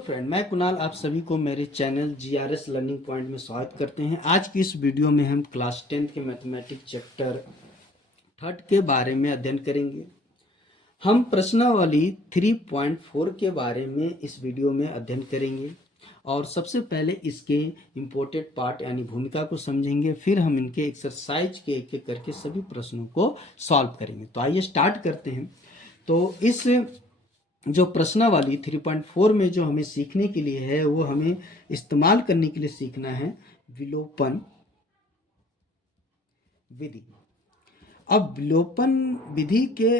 Friend, मैं कुणाल आप सभी को मेरे चैनल जीआरएस लर्निंग पॉइंट में स्वागत करते हैं। आज की इस वीडियो में हम क्लास 10 के मैथमेटिक्स चैप्टर 3 के बारे में अध्ययन करेंगे। हम प्रश्नावली 3.4 के बारे में इस वीडियो में अध्ययन करेंगे और सबसे पहले इसके इम्पोर्टेंट पार्ट यानी भूमिका को समझेंगे, फिर हम इनके एक्सरसाइज के एक एक करके सभी प्रश्नों को सॉल्व करेंगे। तो आइए स्टार्ट करते हैं। तो इस जो प्रश्नावली 3.4 में जो हमें सीखने के लिए है वो हमें इस्तेमाल करने के लिए सीखना है विलोपन विधि। अब विलोपन विधि के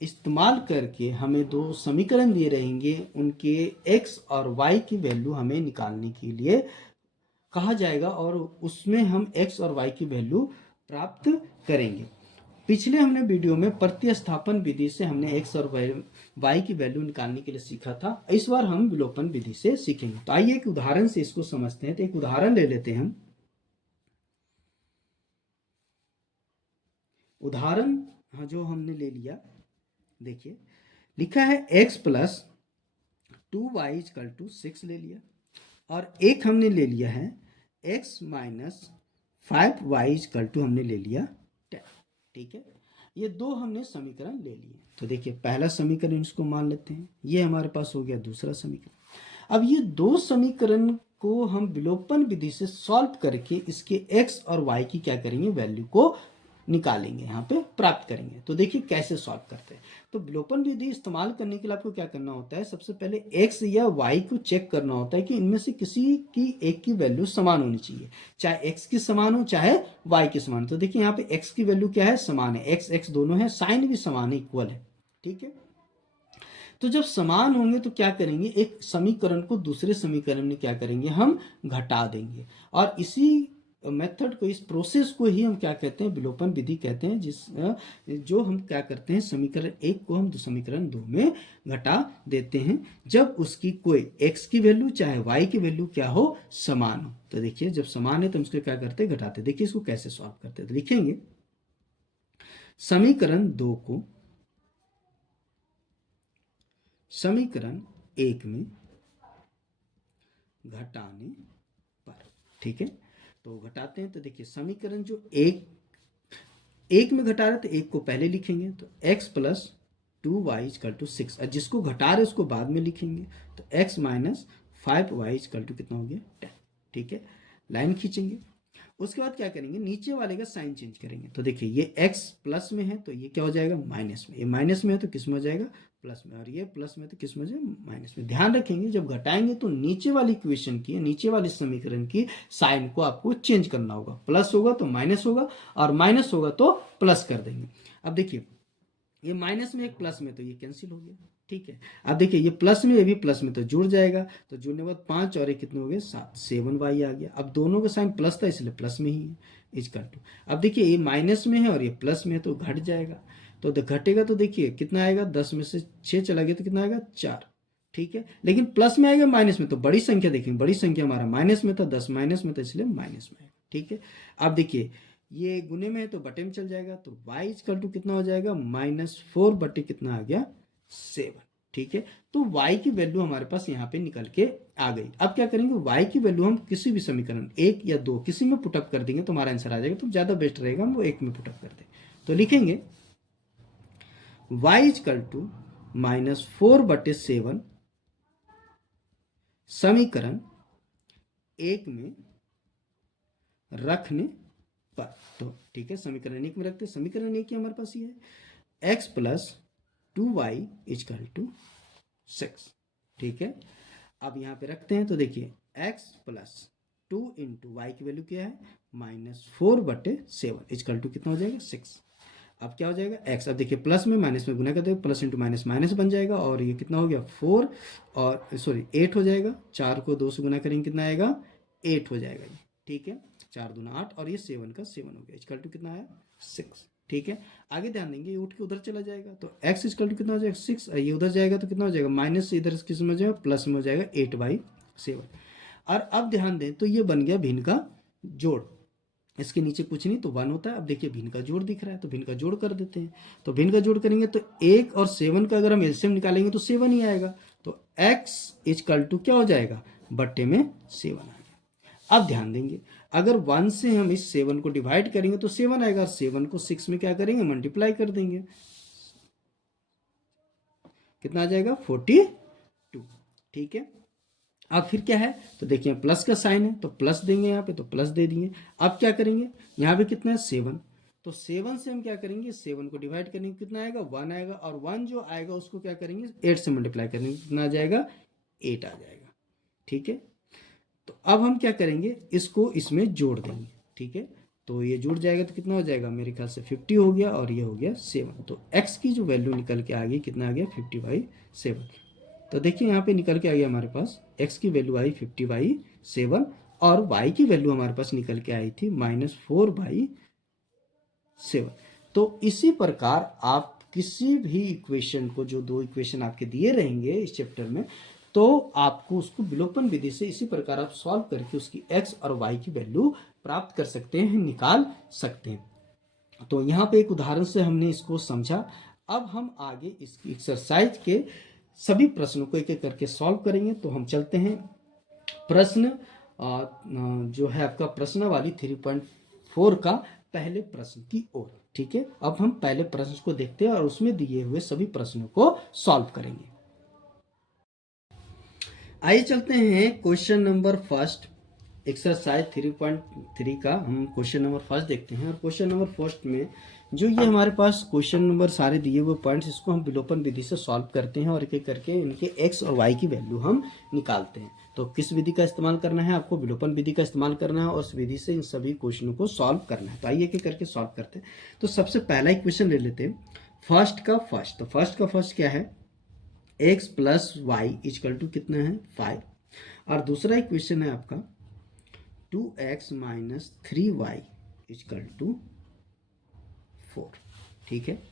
इस्तेमाल करके हमें दो समीकरण दिए रहेंगे, उनके x और y की वैल्यू हमें निकालने के लिए कहा जाएगा और उसमें हम x और y की वैल्यू प्राप्त करेंगे। पिछले हमने वीडियो में प्रतिस्थापन विधि से हमने x और y की वैल्यू निकालने के लिए सीखा था। इस बार हम विलोपन विधि से सीखेंगे। तो आइए एक उदाहरण से इसको समझते हैं। तो एक उदाहरण ले लेते हैं हम। उदाहरण जो हमने ले लिया, देखिए लिखा है x plus 2y equal to 6 ले लिया, और एक हमने ले लिया है x minus 5y equal to हमने ले लिया 10। ठीक है, ये दो हमने समीकरण ले लिए। तो देखिए पहला समीकरण इसको मान लेते हैं, ये हमारे पास हो गया दूसरा समीकरण। अब ये दो समीकरण को हम विलोपन विधि से सॉल्व करके इसके x और y की क्या करेंगे, वैल्यू को निकालेंगे, यहाँ पे प्राप्त करेंगे। तो देखिए कैसे सॉल्व करते हैं। तो विलोपन विधि इस्तेमाल करने के लिए आपको क्या करना होता है, सबसे पहले x या y को चेक करना होता है कि इनमें से किसी की एक की वैल्यू समान होनी चाहिए, चाहे x की समान हो चाहे y की समान। तो देखिए यहाँ पे x की वैल्यू क्या है, समान है, x x दोनों है, साइन भी समान है, इक्वल है। ठीक है, तो जब समान होंगे तो क्या करेंगे, एक समीकरण को दूसरे समीकरण में क्या करेंगे, हम घटा देंगे। और इसी मेथड को, इस प्रोसेस को ही हम क्या कहते हैं, विलोपन विधि कहते हैं। जो हम क्या करते हैं, समीकरण एक को हम समीकरण दो में घटा देते हैं जब उसकी कोई x की वैल्यू चाहे y की वैल्यू क्या हो, समान हो। तो देखिए जब समान है तो हम इसको क्या करते हैं, घटाते हैं। देखिए इसको कैसे सॉल्व करते हैं। तो लिखेंगे समीकरण दो को समीकरण एक में घटाने पर, ठीक है, तो घटाते हैं। तो देखिए समीकरण जो एक में घटा रहे तो एक को पहले लिखेंगे, तो x plus 2y equal to 6, और जिसको घटा रहे उसको बाद में लिखेंगे। तो x minus 5y equal to कितना हो गया, 10। ठीक है, लाइन खींचेंगे। उसके बाद क्या करेंगे, नीचे वाले का साइन चेंज करेंगे। तो देखिए ये x प्लस में है तो ये क्या हो जाएगा, माइनस में। ये माइनस में है तो किस में हो जाएगा, प्लस में। और ये प्लस में तो किस में हो जाएगा, माइनस में। ध्यान रखेंगे जब घटाएंगे तो नीचे वाली इक्वेशन की, नीचे वाले समीकरण की साइन को आपको चेंज करना होगा। प्लस होगा तो माइनस होगा और माइनस होगा तो प्लस कर देंगे। अब देखिए ये माइनस में एक प्लस में, तो ये कैंसिल हो गया। ठीक है, अब देखिए ये प्लस में, ये भी प्लस में, तो जुड़ जाएगा। तो जुड़ने के बाद 5 और 1 कितने हो गए, 7, 7y आ गया। अब दोनों का साइन प्लस था इसलिए प्लस में ही है, इक्वल टू। अब देखिए ये माइनस में है और ये प्लस में है तो घट जाएगा। तो घटेगा तो देखिए कितना आएगा, 10 में से 6 चला गया तो कितना आएगा, 4। ठीक है, लेकिन प्लस में आएगा माइनस में, तो बड़ी संख्या देखेंगे, बड़ी संख्या हमारा माइनस में था, 10 माइनस में था इसलिए माइनस में है। ठीक है, अब देखिए ये गुने में है तो बटे में चल जाएगा। तो y इक्वल टू कितना हो जाएगा, -4 बटे कितना आ गया, 7। ठीक है, तो y की वैल्यू हमारे पास यहाँ पे निकल के आ गई। अब क्या करेंगे, y की वैल्यू हम किसी भी समीकरण एक या दो किसी में पुटअप कर देंगे तो हमारा आंसर आ जाएगा। तो ज्यादा बेस्ट रहेगा हम वो एक में पुटअप कर दें। तो लिखेंगे y इक्वल टू -4 बटे 7 समीकरण एक में रखने पर। तो ठीक है, समीकरण एक में रखते हैं। समीकरण एक ही हमारे पास ये है, x plus 2y equal to 6। ठीक है, अब यहाँ पे रखते हैं। तो देखिए x प्लस 2 इंटू वाई की वैल्यू क्या है, -4 बटे 7 इक्वल टू कितना हो जाएगा, 6। अब क्या हो जाएगा x, अब देखिए प्लस में माइनस में गुना कर देगा, प्लस इंटू माइनस माइनस बन जाएगा, और ये कितना हो गया 4 और सॉरी 8 हो जाएगा। 4 को 2 से गुना करेंगे कितना आएगा, 8 हो जाएगा ये। ठीक है, 4 दूना 8 और ये 7 का 7 हो गया, इक्वल टू कितना आया, 6। ठीक है, आगे ध्यान देंगे, ये उठ के उधर चला जाएगा तो x इक्वल टू कितना हो जाएगा, 6। ये उधर जाएगा तो कितना हो जाएगा, माइनस से इधर किस में हो जाएगा, प्लस में हो जाएगा, 8/7। और अब ध्यान दें तो ये बन गया भिन्न का जोड़। इसके नीचे कुछ नहीं तो 1 होता है। अब देखिए भिन्न का जोड़ दिख रहा है तो भिन्न का जोड़ कर देते हैं। तो भिन्न का जोड़ करेंगे तो 1 और 7 का अगर हम एलसीएम निकालेंगे तो 7 ही आएगा। तो x इजकल टू क्या हो जाएगा, बट्टे में 7 आ गया। अब ध्यान देंगे, अगर 1 से हम इस 7 को डिवाइड करेंगे तो 7 आएगा, 7 को 6 में क्या करेंगे, मल्टीप्लाई कर देंगे, कितना आ जाएगा, 42। ठीक है, अब फिर क्या है, तो देखिए प्लस का साइन है तो प्लस देंगे यहाँ पे, तो प्लस दे दिए। अब क्या करेंगे, यहाँ पे कितना है 7, तो 7 से हम क्या करेंगे, 7 को डिवाइड करेंगे, कितना आएगा 1 आएगा, और 1 जो आएगा उसको क्या करेंगे 8 से मल्टीप्लाई करेंगे, कितना आ जाएगा 8 आ जाएगा। ठीक है, तो अब हम क्या करेंगे, इसको इसमें जोड़ देंगे। ठीक है, तो ये जुड़ जाएगा तो कितना हो जाएगा, मेरे ख्याल से 50 हो गया, और ये हो गया 7। तो x की जो वैल्यू निकल के आ गई, कितना आ गया 50/7। तो देखिए यहाँ पे निकल के आ गया हमारे पास x की वैल्यू आई 50/7, और y की वैल्यू हमारे पास निकल के आई थी -4/7। तो इसी प्रकार आप किसी भी इक्वेशन को, जो दो इक्वेशन आपके दिए रहेंगे इस चैप्टर में, तो आपको उसको विलोपन विधि से इसी प्रकार आप सॉल्व करके उसकी x और y की वैल्यू प्राप्त कर सकते हैं, निकाल सकते हैं। तो यहाँ पे एक उदाहरण से हमने इसको समझा। अब हम आगे इसकी एक्सरसाइज के सभी प्रश्नों को एक एक करके सॉल्व करेंगे। तो हम चलते हैं प्रश्न जो है आपका प्रश्नावली 3.4 का पहले प्रश्न की ओर। ठीक है, अब हम पहले प्रश्न को देखते हैं और उसमें दिए हुए सभी प्रश्नों को सॉल्व करेंगे। आइए चलते हैं क्वेश्चन नंबर फर्स्ट, एक्सरसाइज 3.3 का हम क्वेश्चन नंबर फर्स्ट देखते हैं। और क्वेश्चन नंबर फर्स्ट में जो ये हमारे पास क्वेश्चन नंबर सारे दिए हुए पॉइंट्स, इसको हम विलोपन विधि से सॉल्व करते हैं और एक एक करके इनके x और y की वैल्यू हम निकालते हैं। तो किस विधि का इस्तेमाल करना है, आपको विलोपन विधि का इस्तेमाल करना है और उस विधि से इन सभी क्वेश्चनों को सॉल्व करना है। तो आइए एक एक करके सॉल्व करते हैं। तो सबसे पहला इक्वेशन ले लेते हैं, फर्स्ट का फर्स्ट। तो फर्स्ट का फर्स्ट क्या है, x plus y equal to कितना है 5, और दूसरा इक्वेशन है आपका 2x minus 3y is equal to 4। ठीक है,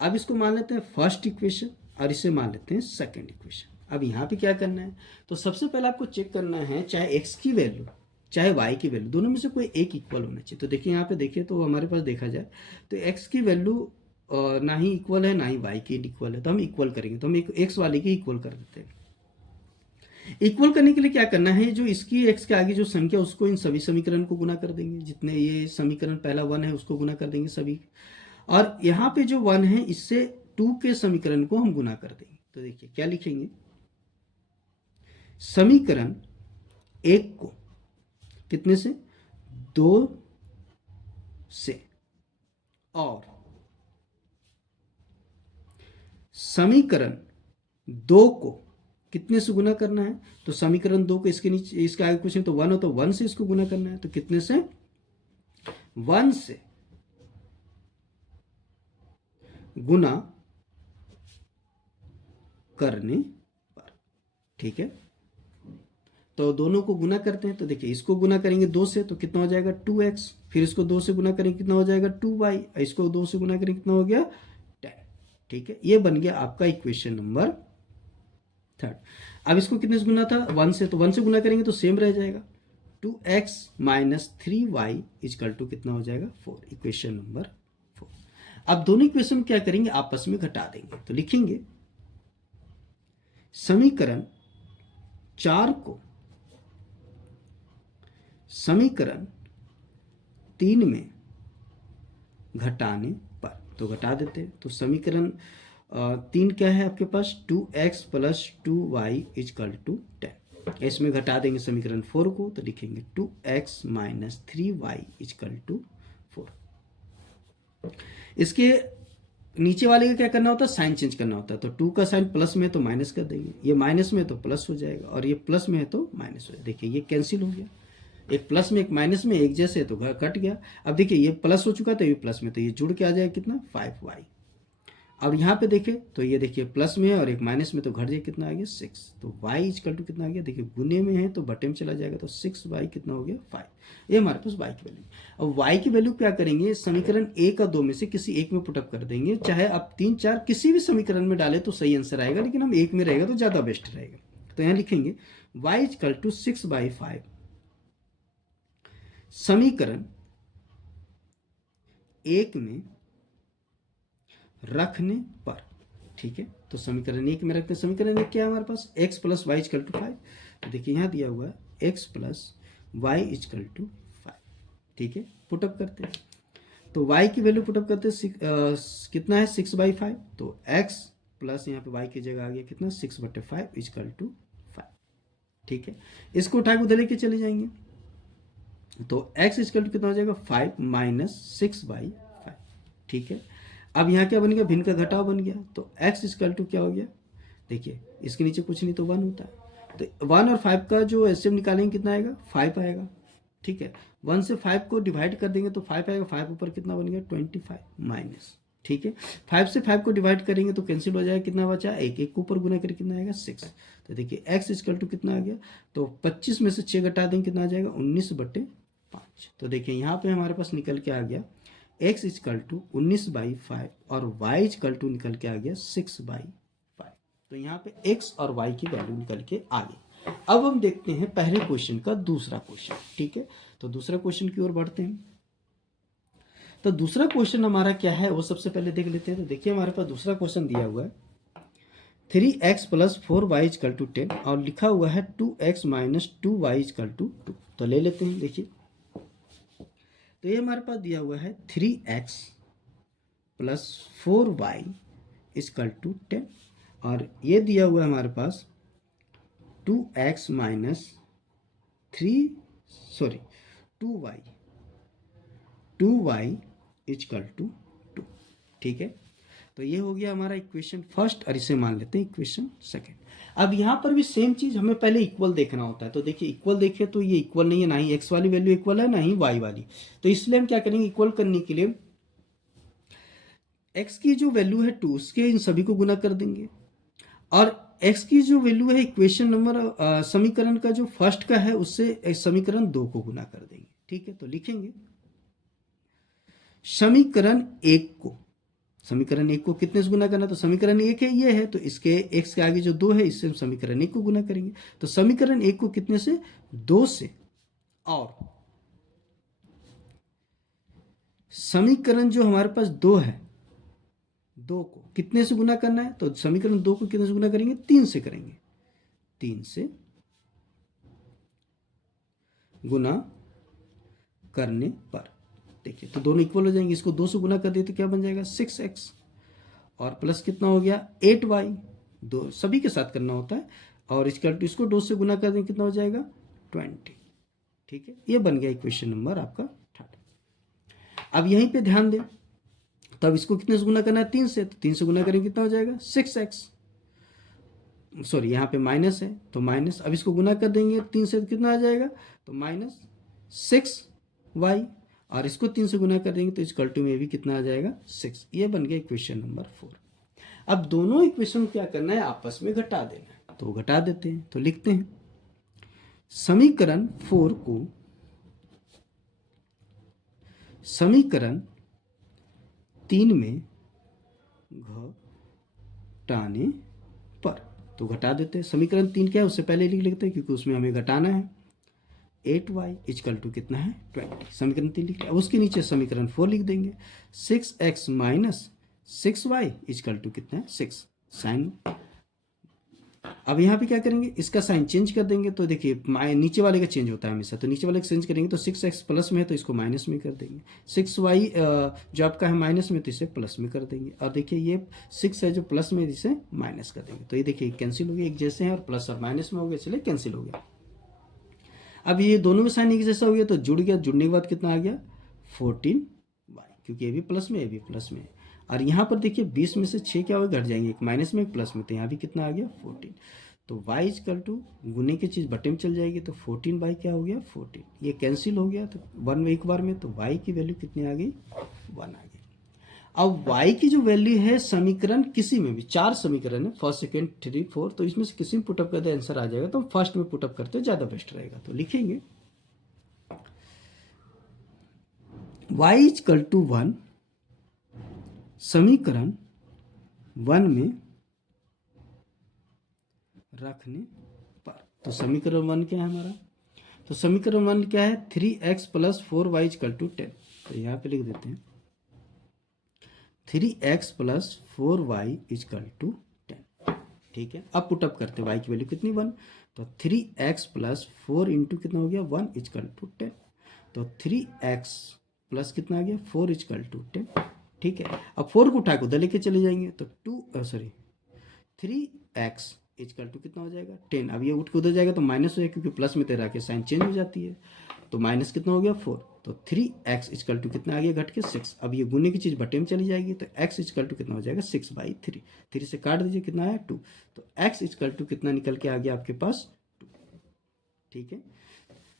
अब इसको मान लेते हैं फर्स्ट इक्वेशन और इसे मान लेते हैं सेकंड इक्वेशन। अब यहाँ पे क्या करना है, तो सबसे पहले आपको चेक करना है, चाहे x की वैल्यू चाहे y की वैल्यू, दोनों में से कोई एक इक्वल होना चाहिए। तो देखिए यहाँ पे देखिए, तो हमारे पास देखा जाए तो x की वैल्यू ना ही इक्वल है ना ही y की इक्वल है, तो हम इक्वल करेंगे। तो हम एक x वाले की इक्वल कर देते हैं। इक्वल करने के लिए क्या करना है, जो इसकी x के आगे जो संख्या उसको इन सभी समीकरण को गुना कर देंगे, जितने ये समीकरण पहला 1 है उसको गुना कर देंगे सभी, और यहाँ पे जो 1 है इससे 2 के समीकरण को हम गुना कर देंगे। तो देखिए क्या लिखेंगे, समीकरण 1 को कितने से, 2 से, और समीकरण 2 को कितने से गुना करना है, तो समीकरण 2 को इसके नीचे इसके आगे कुछ नहीं, तो 1 हो तो 1 से इसको गुना करना है। तो कितने से, 1 से गुना करने पर। ठीक है, तो दोनों को गुना करते हैं। तो देखिए इसको गुना करेंगे 2 से तो कितना हो जाएगा 2x, फिर इसको 2 से गुना करेंगे कितना हो जाएगा 2y, इसको 2 से गुना करेंगे कितना हो गया 10। ठीक है, ये बन गया आपका इक्वेशन नंबर थर्ड। अब इसको कितने से गुना था 1 से, तो 1 से गुना करेंगे तो सेम रह जाएगा, 2x minus 3y is equal to कितना हो जाएगा 4, इक्वेशन नंबर 4। अब दोनों इक्वेशन क्या करेंगे, आपस में घटा देंगे। तो लिखेंगे समीकरण 4 को समीकरण 3 में घटाने पर, तो घटा देते हैं। तो समीकरण 3 क्या है आपके पास, 2x plus 2y equal to 10, इसमें घटा देंगे समीकरण 4 को, तो लिखेंगे 2x minus 3y is equal to 4। इसके नीचे वाले का क्या करना होता है, साइन चेंज करना होता है। तो 2 का साइन प्लस में है तो माइनस कर देंगे, ये माइनस में है तो प्लस हो जाएगा, और ये प्लस में है तो माइनस हो जाएगा। देखिए ये कैंसिल हो गया, एक प्लस में एक माइनस में एक जैसे तो कट गया। अब देखिए ये प्लस हो चुका तो ये प्लस में, तो ये जुड़ के आ जाएगा कितना 5y। अब यहाँ पे देखिए तो ये देखिए प्लस में है और एक माइनस में, तो घट जाए कितना आ गया 6। तो y इजकल टू कितना आ गया, देखिए गुने में है तो बटे में चला जाएगा, तो 6y कितना हो गया 5। ये हमारे पास y की वैल्यू। अब y की वैल्यू क्या करेंगे, समीकरण 1 और 2 में से किसी एक में पुटअप कर देंगे, चाहे आप 3 4 किसी भी समीकरण में डाले तो सही आंसर आएगा, लेकिन हम एक में रहेगा तो ज़्यादा बेस्ट रहेगा। तो यहाँ लिखेंगे y इजकल टू 6/5 समीकरण 1 में रखने पर। ठीक है, तो समीकरण 1 में रखते हैं। समीकरण 1 क्या है हमारे पास, x plus y equal to 5। तो देखिए यहाँ दिया हुआ है x plus y equal to 5, ठीक है। पुटअप करते हैं तो y की वैल्यू पुटअप करते हैं, कितना है 6/5, तो x प्लस यहाँ पे y की जगह आ गया कितना 6/5 इजकल टू 5, ठीक है। इसको उठा के उधर लेके चले जाएंगे तो x इजकल टू कितना हो जाएगा 5 माइनस 6/5, ठीक है। अब यहाँ क्या बन गया, भिन्न का घटाव बन गया, तो x इजकल टू क्या हो गया, देखिए इसके नीचे कुछ नहीं तो 1 होता है, तो 1 और 5 का जो एलसीएम निकालेंगे कितना आएगा 5 आएगा, ठीक है। 1 से 5 को डिवाइड कर देंगे तो 5 आएगा, 5 ऊपर कितना बन गया 25 माइनस, ठीक है। 5 से 5 को डिवाइड करेंगे तो कैंसिल हो जाएगा, कितना बचा 1, 1 को ऊपर गुना करके कितना आएगा 6। तो देखिए x इजकल टू कितना आ गया, तो 25 में से 6 घटा देंगे कितना आ जाएगा 19/5। तो देखिए यहाँ पे हमारे पास निकल के आ गया x इजकल टू 19/5 और y इजकल टू निकल के आ गया 6/5। तो यहाँ पे x और y की वैल्यू निकल के आ गई। अब हम देखते हैं पहले क्वेश्चन का दूसरा क्वेश्चन, ठीक है। तो दूसरा क्वेश्चन की ओर बढ़ते हैं। तो दूसरा क्वेश्चन हमारा क्या है वो सबसे पहले देख लेते हैं। तो देखिए हमारे पास दूसरा क्वेश्चन दिया हुआ है 3x plus 4y is equal to 10 और लिखा हुआ है 2x minus 2y equal to 2। तो ले लेते हैं, देखिए तो ये हमारे पास दिया हुआ है 3x plus 4y is equal to 10 और ये दिया हुआ है हमारे पास 2x minus 2y equal to 2, ठीक है। तो ये हो गया हमारा इक्वेशन फर्स्ट और इसे मान लेते हैं इक्वेशन सेकंड। अब यहाँ पर भी सेम चीज हमें पहले इक्वल देखना होता है। तो देखिए इक्वल देखे तो ये इक्वल नहीं है, ना ही x वाली वैल्यू इक्वल है ना ही y वाली, तो इसलिए हम क्या करेंगे इक्वल करने के लिए x की जो वैल्यू है 2 उसके इन सभी को गुना कर देंगे और x की जो वैल्यू है इक्वेशन नंबर समीकरण का जो फर्स्ट का है उससे समीकरण 2 को गुना कर देंगे, ठीक है। तो लिखेंगे समीकरण 1 को कितने से गुना करना, तो समीकरण 1 है ये है, तो इसके x के आगे जो 2 है इससे हम समीकरण 1 को गुना करेंगे। तो समीकरण 1 को कितने से 2 से, और समीकरण जो हमारे पास 2 है 2 को कितने से गुना करना है, तो समीकरण 2 को कितने से गुना करेंगे 3 से करेंगे, 3 से गुना करने पर देखिए तो दोनों इक्वल हो जाएंगे। इसको 2 से गुना कर दिए तो क्या बन जाएगा 6x और प्लस कितना हो गया 8y, दो सभी के साथ करना होता है, और इसको 2 से गुना कर देंगे कितना हो जाएगा 20, ठीक है। ये बन गया इक्वेशन नंबर आपका 3। अब यहीं पे ध्यान दें, तब इसको कितने से गुना करना है 3 से, तो 3 से गुना करेंगे कितना हो जाएगा 6x, सॉरी यहाँ पे माइनस है तो माइनस, अब इसको गुना कर देंगे 3 से तो कितना आ जाएगा, तो माइनस 6y और इसको 3 से गुना कर देंगे तो इक्वल टू में भी कितना आ जाएगा 6। ये बन गया इक्वेशन नंबर 4। अब दोनों इक्वेशन क्या करना है आपस में घटा देना है, तो घटा देते हैं। तो लिखते हैं समीकरण 4 को समीकरण 3 में घटाने पर, तो घटा देते हैं। समीकरण 3 क्या है उससे पहले लिख लेते हैं क्योंकि उसमें हमें घटाना है। 8y इजकल टू कितना है 20, समीकरण 3 लिख लिया। उसके नीचे समीकरण 4 लिख देंगे 6x minus 6y is equal to कितना है 6 साइन। अब यहाँ पे क्या करेंगे इसका साइन चेंज कर देंगे, तो देखिए नीचे वाले का चेंज होता है हमेशा, तो नीचे वाले का चेंज करेंगे तो 6x प्लस में है तो इसको माइनस में कर देंगे, 6y जो आपका है माइनस में तो इसे प्लस में कर देंगे, और देखिए ये 6 है जो प्लस में इसे माइनस कर देंगे। तो ये देखिए कैंसिल हो गया, एक जैसे हैं और प्लस और माइनस में हो गया इसलिए कैंसिल हो गया। अब ये दोनों में साइन एक जैसा हो गया तो जुड़ गया, जुड़ने के बाद कितना आ गया 14y, क्योंकि ये भी प्लस में ये भी प्लस में है। और यहाँ पर देखिए 20 में से 6 क्या हो घट जाएंगे, एक माइनस में एक प्लस में, तो यहाँ भी कितना आ गया 14। तो y इजकल टू गुने की चीज़ बटे में चल जाएगी तो 14 क्या हो गया 14, ये कैंसिल हो गया तो 1 एक बार में, तो y की वैल्यू कितनी आ गई 1 आ गई। अब y की जो वैल्यू है समीकरण किसी में भी 4 समीकरण है, फर्स्ट सेकेंड 3 4, तो इसमें से किसी में पुटअप करते आंसर आ जाएगा, तो फर्स्ट में पुटअप करते ज़्यादा बेस्ट रहेगा। तो लिखेंगे y इजकल टू 1 समीकरण 1 में रखने पर, तो समीकरण 1 क्या है हमारा, तो समीकरण 1 क्या है 3x plus 4y is equal to 10, तो यहाँ पे लिख देते हैं 3x plus 4y is equal to 10, ठीक है। अब पुटअप करते हैं, y की वैल्यू कितनी 1, तो 3x प्लस 4 इंटू कितना हो गया 1 इजकल टू 10, तो 3x प्लस कितना आ गया 4 इजकल टू 10, ठीक है। अब 4 को उठा के उधर लेके चले जाएंगे तो 3x इजकल टू कितना हो जाएगा 10। अब ये उठ के उधर जाएगा तो माइनस हो जाएगा, क्योंकि प्लस में तेरा के साइन चेंज हो जाती है, तो माइनस कितना हो गया 4, तो 3x इजकल टू कितना आ गया घट के 6। अब ये गुने की चीज़ बटे में चली जाएगी, तो x इजकल टू कितना हो जाएगा 6/3, 3 से काट दीजिए कितना आया 2, तो x इजकल टू कितना निकल के आ गया आपके पास 2, ठीक है।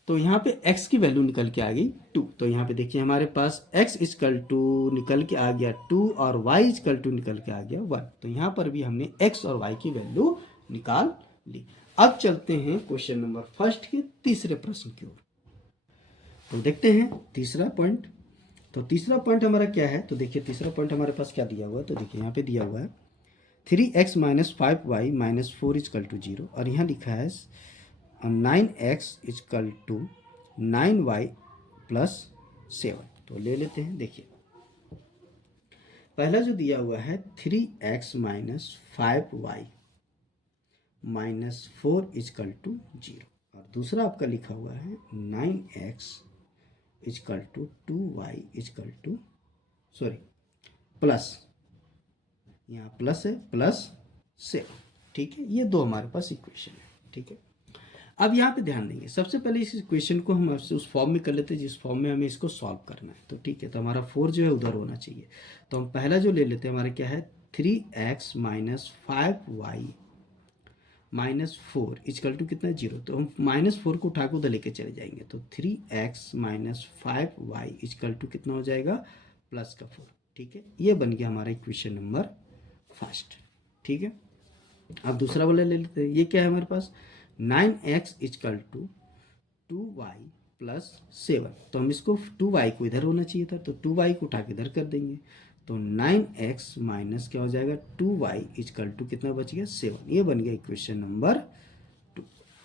तो यहाँ पे x की वैल्यू निकल के आ गई 2, तो यहाँ पे देखिए हमारे पास x इजकल टू निकल के आ गया 2 और y इजकल टू निकल के आ गया 1, तो यहाँ पर भी हमने x और y की वैल्यू निकाल ली। अब चलते हैं क्वेश्चन नंबर फर्स्ट के तीसरे प्रश्न की ओर। तो देखते हैं तीसरा पॉइंट। तो तीसरा पॉइंट हमारा क्या है, तो देखिए तीसरा पॉइंट हमारे पास क्या दिया हुआ है, तो देखिए यहाँ पे दिया हुआ है 3x minus 5y minus 4 is equal to 0, और यहाँ लिखा है 9x equal to 9y plus 7। तो ले लेते हैं, देखिए पहला जो दिया हुआ है 3x minus 5y minus 4 is equal to 0, और दूसरा आपका लिखा हुआ है 9x equal to 2y equal to plus, यहाँ प्लस है प्लस 7, ठीक है। ये दो हमारे पास इक्वेशन है, ठीक है। अब यहाँ पे ध्यान देंगे, सबसे पहले इस इक्वेशन को हम उस फॉर्म में कर लेते हैं जिस फॉर्म में हमें इसको सॉल्व करना है, तो ठीक है। तो हमारा 4 जो है उधर होना चाहिए, तो हम पहला जो ले लेते हैं हमारा क्या है 3x minus 5y minus 4 is equal to कितना 0, तो हम माइनस 4 को उठा के उधर लेके चले जाएंगे, तो 3x minus 5y is equal to कितना हो जाएगा प्लस का 4, ठीक है। ये बन गया हमारा इक्वेशन नंबर फर्स्ट, ठीक है। अब दूसरा वाला ले लेते हैं, ये क्या है हमारे पास 9x equal to 2y plus 7, तो हम इसको 2y को इधर होना चाहिए था, तो 2y को उठा के इधर कर देंगे, तो 9x माइनस क्या हो जाएगा 2y इजकल टू कितना बच गया 7, ये बन गया इक्वेशन नंबर 2,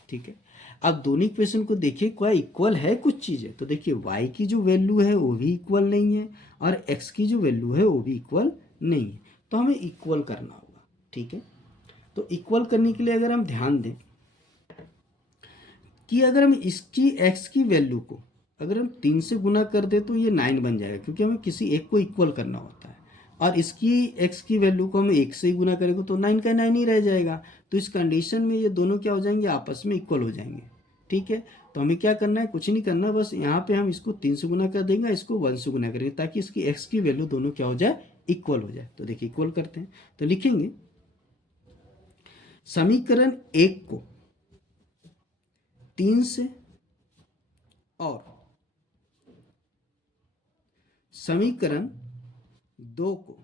ठीक है। अब दोनों इक्वेशन को देखिए क्या इक्वल है कुछ चीज़ें, तो देखिए y की जो वैल्यू है वो भी इक्वल नहीं है और x की जो वैल्यू है वो भी इक्वल नहीं है, तो हमें इक्वल करना होगा, ठीक है। तो इक्वल करने के लिए अगर हम ध्यान दें कि अगर हम इसकी x की वैल्यू को अगर हम 3 से गुना कर दे तो ये 9 बन जाएगा, क्योंकि हमें किसी एक को इक्वल करना होता है, और इसकी x की वैल्यू को हम 1 से ही गुना करेंगे तो 9 का 9 ही रह जाएगा, तो इस कंडीशन में ये दोनों क्या हो जाएंगे आपस में इक्वल हो जाएंगे, ठीक है। तो हमें क्या करना है, कुछ नहीं करना, बस यहाँ पे हम इसको 3 से गुना कर देंगे, इसको 1 से गुना करेंगे, ताकि इसकी x की वैल्यू दोनों क्या हो जाए इक्वल हो जाए। तो देखिए इक्वल करते हैं, तो लिखेंगे समीकरण 1 को 3 से और समीकरण 2 को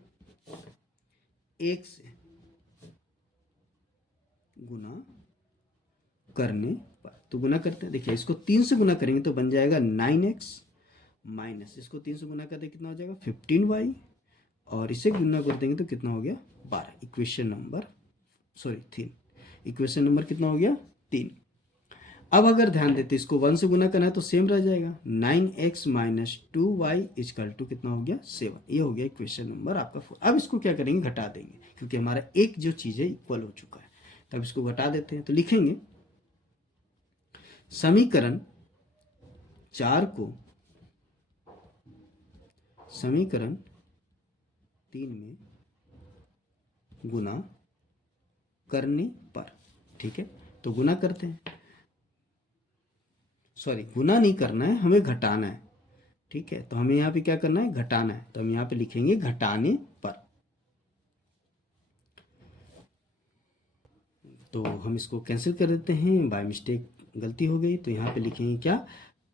1 से गुना करने पर, तो गुना करते हैं, देखिए इसको 3 से गुना करेंगे तो बन जाएगा 9x माइनस इसको 3 से गुना करते कितना हो जाएगा 15y, और इसे गुना कर देंगे तो कितना हो गया 12, इक्वेशन नंबर 3, इक्वेशन नंबर कितना हो गया 3। अब अगर ध्यान देते इसको 1 से गुना करना है तो सेम रह जाएगा 9x minus 2y equal to कितना हो गया 7, ये हो गया इक्वेशन नंबर आपका 4। अब इसको क्या करेंगे घटा देंगे, क्योंकि हमारा एक जो चीज़ है इक्वल हो चुका है, तब इसको घटा देते हैं, तो लिखेंगे समीकरण 4 को समीकरण 3 में गुना करने पर, ठीक है। तो गुना करते हैं, गुना नहीं करना है, हमें घटाना है, ठीक है। तो हमें यहाँ पे क्या करना है घटाना है, तो हम यहाँ पे लिखेंगे घटाने पर, तो हम इसको कैंसिल कर देते हैं, बाय मिस्टेक गलती हो गई, तो यहाँ पे लिखेंगे क्या,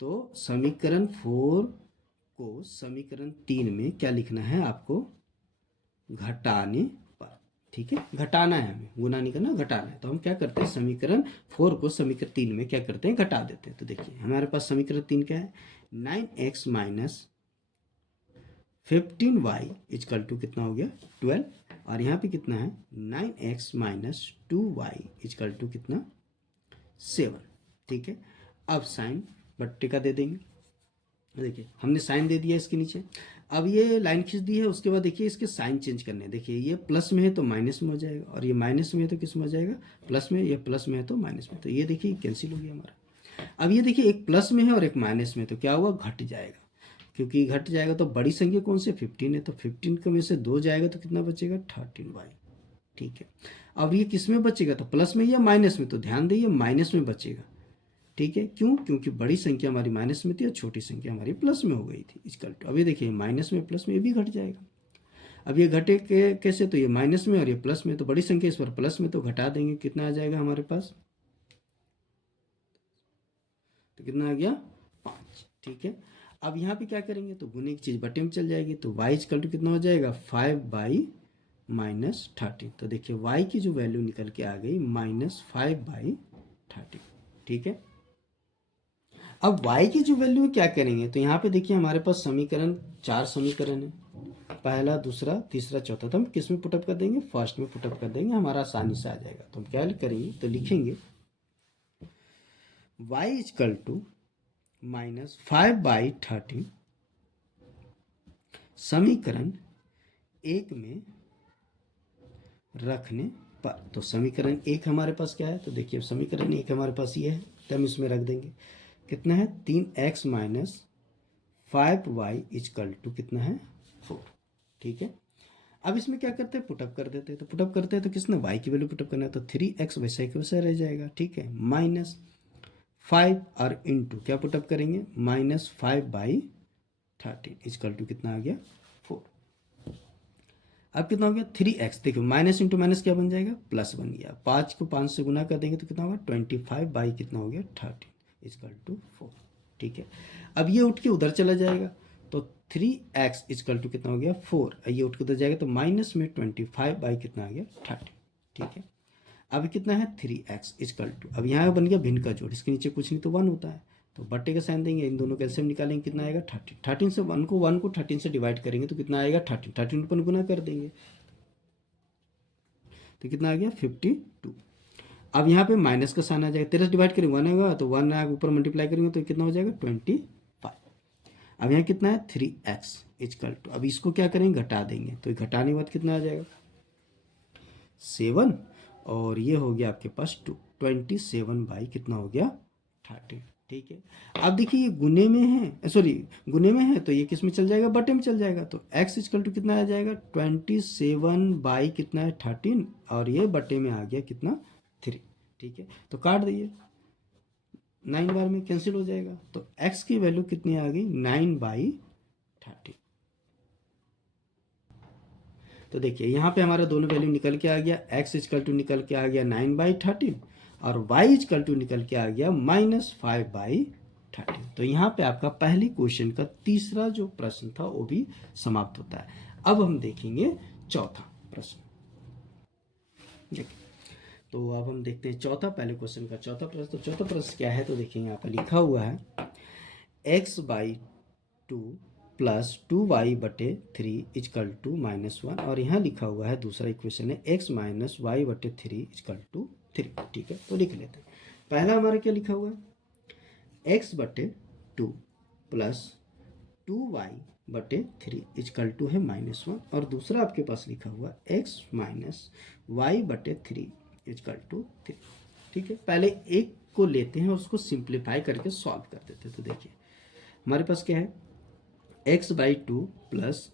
तो समीकरण 4 को समीकरण 3 में क्या लिखना है आपको घटाने पर, ठीक है। घटाना है हमें, गुना नहीं करना, घटाना है। तो हम क्या करते हैं समीकरण 4 को समीकरण 3 में क्या करते हैं घटा देते हैं, तो देखिए हमारे पास समीकरण 3 क्या है 9x minus 15y is equal to कितना हो गया 12, और यहाँ पे कितना है 9x minus 2y equal to कितना 7, ठीक है। अब साइन बट्टे का दे देंगे, देखिए हमने साइन दे दिया इसके नीचे। अब ये लाइन खींच दी है, उसके बाद देखिए इसके साइन चेंज करने हैं। देखिए ये प्लस में है तो माइनस में हो जाएगा, और ये माइनस में है तो किस में हो जाएगा, प्लस में। ये प्लस में है तो माइनस में, तो ये देखिए कैंसिल हो गया हमारा। अब ये देखिए एक प्लस में है और एक माइनस में, तो क्या हुआ, घट जाएगा। क्योंकि घट जाएगा तो बड़ी संख्या कौन सी, 15 है, तो 15 के में से 2 जाएगा तो कितना बचेगा, 13y। ठीक है, अब ये किस में बचेगा, तो प्लस में या माइनस में, तो ध्यान देइए माइनस में बचेगा। ठीक है, क्यों, क्योंकि बड़ी संख्या हमारी माइनस में थी और छोटी संख्या हमारी प्लस में हो गई थी। इसका अब ये देखिए माइनस में प्लस में ये भी घट जाएगा। अब ये घटे कैसे, तो ये माइनस में और ये प्लस में, तो बड़ी संख्या इस पर प्लस में, तो घटा देंगे, कितना आ जाएगा हमारे पास, तो कितना आ गया, 5। ठीक है, अब यहाँ पे क्या करेंगे, तो गुने की चीज़ बटे में चल जाएगी, तो y इक्वल टू कितना हो जाएगा, 5/-13। तो देखिए y की जो वैल्यू निकल के आ गई -5/13। ठीक है, अब y की जो वैल्यू है क्या करेंगे, तो यहाँ पे देखिए हमारे पास समीकरण 4 समीकरण है, पहला, दूसरा, तीसरा, चौथा, तो हम किस में पुटअप कर देंगे, फर्स्ट में पुटअप कर देंगे, हमारा आसानी से आ जाएगा। तो हम क्या करेंगे, तो लिखेंगे y इक्वल टू -5/13 समीकरण 1 में रखने पर। तो समीकरण 1 हमारे पास क्या है, तो देखिए समीकरण 1 हमारे पास ये है, तो हम इसमें रख देंगे, कितना है, 3x - 5y इक्वल टू कितना है, 4। ठीक है, अब इसमें क्या करते हैं, पुटअप कर देते हैं। तो पुटअप करते हैं तो किसने, y की वैल्यू पुटअप करना है, तो 3x वैसा के वैसा रह जाएगा। ठीक है, -5 और इंटू क्या पुटअप करेंगे, -5/13 इक्वल टू कितना आ गया, 4। अब कितना हो गया, 3x, देखो माइनस इंटू माइनस क्या बन जाएगा, प्लस बन गया। 5 को 5 से गुना कर देंगे तो कितना होगा, 25 कितना हो गया, 13 इक्वल टू 4। ठीक है, अब ये उठ के उधर चला जाएगा, तो 3x इक्वल टू कितना हो गया, 4। ये उठ के उधर जाएगा तो माइनस में 25 कितना आ गया, 13। ठीक है, अब कितना है, 3x इक्वल टू, अब यहाँ बन गया भिन्न का जोड़, इसके नीचे कुछ नहीं तो 1 होता है, तो बट्टे का साइन देंगे, इन दोनों का एलसीएम निकालेंगे, कितना आएगा, 13। 13 से 1 को 13 से डिवाइड करेंगे तो कितना आएगा, 13। 13 पर गुना कर देंगे तो कितना आ गया, 52। अब यहाँ पे माइनस का साइन आ जाएगा, 13 से डिवाइड करेंगे 1 होगा, तो 1 ऊपर मल्टीप्लाई करेंगे तो कितना हो जाएगा, 25। अब यहाँ कितना है, 3x इक्वल टू, अब इसको क्या करेंगे, घटा देंगे, तो घटाने के बाद कितना आ जाएगा, 7, और ये हो गया आपके पास 27 कितना हो गया, 13। ठीक है, अब देखिए ये गुने में है, सॉरी गुने में है, तो ये किस में चल जाएगा, बटे में चल जाएगा, तो x इक्वल टू कितना आ जाएगा, 27 कितना है, 13, और ये बटे में आ गया कितना, 3। ठीक है, तो काट दीजिए, 9 बार में कैंसिल हो जाएगा, तो x की वैल्यू कितनी आ गई, 9/13। तो देखिए यहाँ पे हमारा दोनों वैल्यू निकल के आ गया, x इक्वल टू निकल के आ गया 9/13 और y इक्वल टू निकल के आ गया -5/13। तो यहाँ पे आपका पहले क्वेश्चन का तीसरा जो प्रश्न था वो भी समाप्त होता है। अब हम देखेंगे चौथा प्रश्न। देखिए, तो अब हम देखते हैं चौथा, पहले क्वेश्चन का चौथा प्रश्न। तो चौथा प्रश्न क्या है, तो देखिए यहाँ पर लिखा हुआ है x/2 plus 2y/3 equal to -1, और यहाँ लिखा हुआ है दूसरा इक्वेशन है x - y/3 इक्वल टू 3। ठीक है, तो लिख लेते हैं। पहला हमारा क्या लिखा हुआ है, x/2 plus 2y/3 equal to है -1, और दूसरा आपके पास लिखा हुआ x - y/3 इक्वल टू 3। ठीक है, पहले एक को लेते हैं और उसको सिंप्लीफाई करके सॉल्व कर देते हैं। तो देखिए हमारे पास क्या है, x/2 plus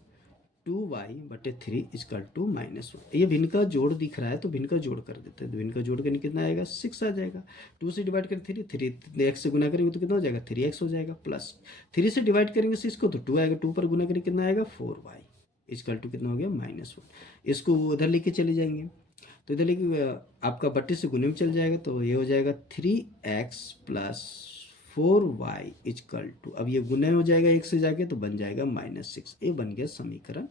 2y/3 equal to -1। ये भिन्न का जोड़ दिख रहा है तो भिन्न का जोड़ कर देते हैं, तो भिन्न का जोड़ करने कितना आएगा, 6 आ जाएगा। 2 से डिवाइड करें 3 x से गुना करेंगे तो कितना हो जाएगा, 3x हो जाएगा, प्लस 3 से डिवाइड करेंगे 6 को तो 2 आएगा, 2 पर गुना करेंगे कितना आएगा, 4y इक्वल टू कितना हो गया, -1। इसको उधर लेके चले जाएंगे तो इधर लेके आपका 32 से गुने में चल जाएगा, तो ये हो जाएगा 3x plus 4y equal to, अब ये गुना हो जाएगा एक से जाके तो बन जाएगा -6। ये बन गया समीकरण।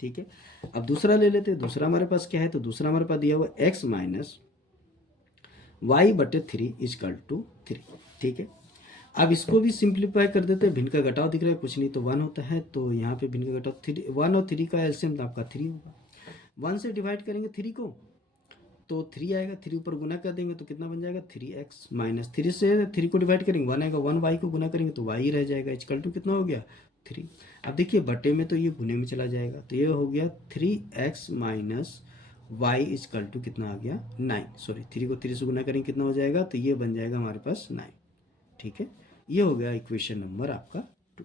ठीक है, अब दूसरा ले लेते हैं। दूसरा हमारे पास क्या है, तो दूसरा हमारे पास दिया हुआ x - y/3 इक्वल टू 3। ठीक है, अब इसको भी सिंप्लीफाई कर देते हैं। भिन्न का घटाव दिख रहा है, कुछ नहीं तो 1 होता है, तो यहाँ पे भिन्न का घटाव 3, 1 और 3 का एलसीएम तो आपका 3 होगा। 1 से डिवाइड करेंगे 3 को तो 3 आएगा, 3 ऊपर गुना कर देंगे तो कितना बन जाएगा, 3x माइनस 3 से 3 को डिवाइड करेंगे 1 आएगा, 1y को गुना करेंगे तो y रह जाएगा इक्वल टू कितना हो गया, 3। अब देखिए बटे में तो ये गुने में चला जाएगा, तो ये हो गया 3x minus y equal to कितना आ गया 9, सॉरी 3 को 3 से गुना करेंगे कितना हो जाएगा, तो ये बन जाएगा हमारे पास 9। ठीक है, ये हो गया इक्वेशन नंबर आपका 2।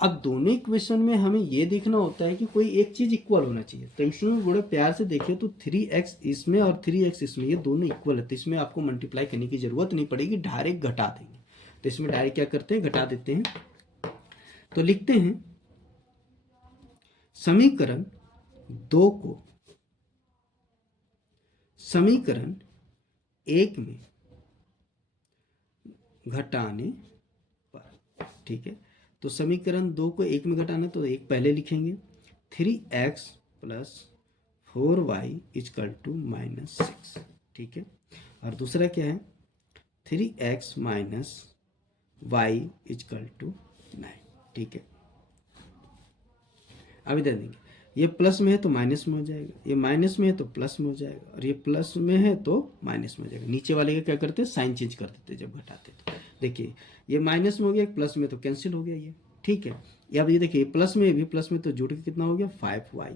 अब दोनों इक्वेशन में हमें ये देखना होता है कि कोई एक चीज़ इक्वल होना चाहिए। तो इसमें बड़े प्यार से देखिए तो 3x इसमें और 3x इसमें, ये दोनों इक्वल है, तो इसमें आपको मल्टीप्लाई करने की ज़रूरत नहीं पड़ेगी, डायरेक्ट घटा देंगे। तो इसमें डायरेक्ट क्या करते हैं, घटा देते हैं। तो लिखते हैं समीकरण 2 को समीकरण 1 में घटाने पर। ठीक है, तो समीकरण 2 को 1 में घटाना, तो 1 पहले लिखेंगे, 3x plus 4y is equal to minus 6। ठीक है, और दूसरा क्या है, 3x minus y equal to 9। ठीक है, अभी दे देंगे, ये प्लस में है तो माइनस में हो जाएगा, ये माइनस में है तो प्लस में हो जाएगा, और ये प्लस में है तो माइनस में हो जाएगा। नीचे वाले का क्या करते हैं, साइन चेंज कर देते जब घटाते। तो देखिए ये माइनस में हो गया, प्लस में तो कैंसिल हो गया ये। ठीक है, अब ये देखिए प्लस में, ये भी प्लस में, तो जुड़ के कितना हो गया 5y।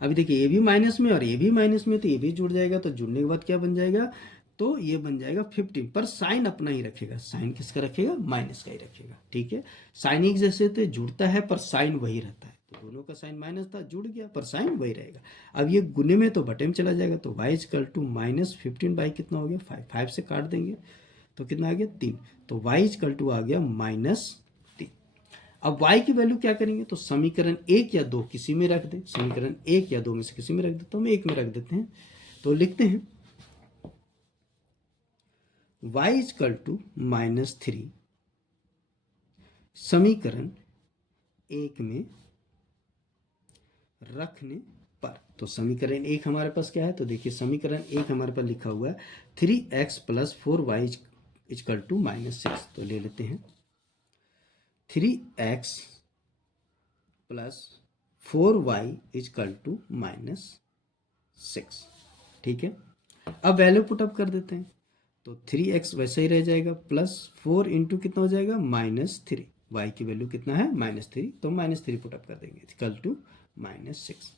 अभी देखिए ये भी माइनस में और ये भी माइनस में, तो ये भी जुड़ जाएगा, तो जुड़ने के बाद क्या बन जाएगा, तो ये बन जाएगा 15, पर साइन अपना ही रखेगा। साइन किसका रखेगा, माइनस का ही रखेगा। ठीक है, साइन एक जैसे तो जुड़ता है पर साइन वही रहता है, तो दोनों का साइन माइनस था, जुड़ गया पर साइन वही रहेगा। अब ये गुने में तो बटे में चला जाएगा, तो y equal to minus 15 by कितना हो गया 5, 5 से काट देंगे तो कितना आ गया 3, तो y इजकल टू आ गया -3। अब y की वैल्यू क्या करेंगे, तो समीकरण 1 या 2 किसी में रख दें, समीकरण 1 या 2 में से किसी में रख दें, तो हम 1 में रख देते हैं। तो लिखते हैं y इजकल टू -3 समीकरण 1 में रखने पर। तो समीकरण 1 हमारे पास क्या है, तो देखिए समीकरण 1 हमारे पास लिखा हुआ है 3x plus 4y is equal to -6। तो ले लेते हैं 3x plus 4y is equal to -6। ठीक है, अब वैल्यू पुटअप कर देते हैं, तो 3x वैसे ही रह जाएगा, प्लस 4 इंटू कितना हो जाएगा -3, y की वैल्यू कितना है -3, तो -3 पुटअप कर देंगे इक्वल टू -6।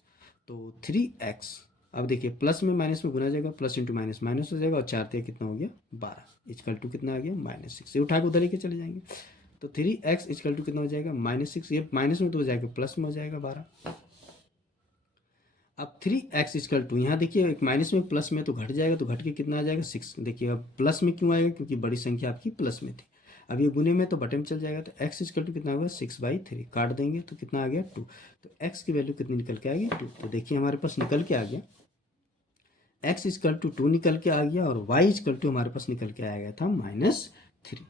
तो 3x, अब देखिए प्लस में माइनस में गुना जाएगा, प्लस इंटू माइनस माइनस हो जाएगा, और 4 3 कितना हो गया 12, इक्वल टू कितना आ गया -6। ये उठा के उधर लेके चले जाएंगे, तो 3x इक्वल टू कितना हो जाएगा -6, ये माइनस में तो हो जाएगा प्लस में हो जाएगा 12। अब 3x इक्वल टू, यहाँ देखिए एक माइनस में प्लस में तो घट जाएगा, तो घट के कितना आ जाएगा 6। देखिए अब प्लस में क्यों आएगा, क्योंकि बड़ी संख्या आपकी प्लस में थी। अब ये गुने में तो बटे में चल जाएगा, तो x इक्वल टू कितना होगा 6/3, काट देंगे तो कितना आ गया 2। तो x की वैल्यू कितनी निकल के आ गई 2। तो देखिए हमारे पास निकल के आ गया x इक्वल टू 2 निकल के आ गया, और y इक्वल टू हमारे पास निकल के आ गया था -3।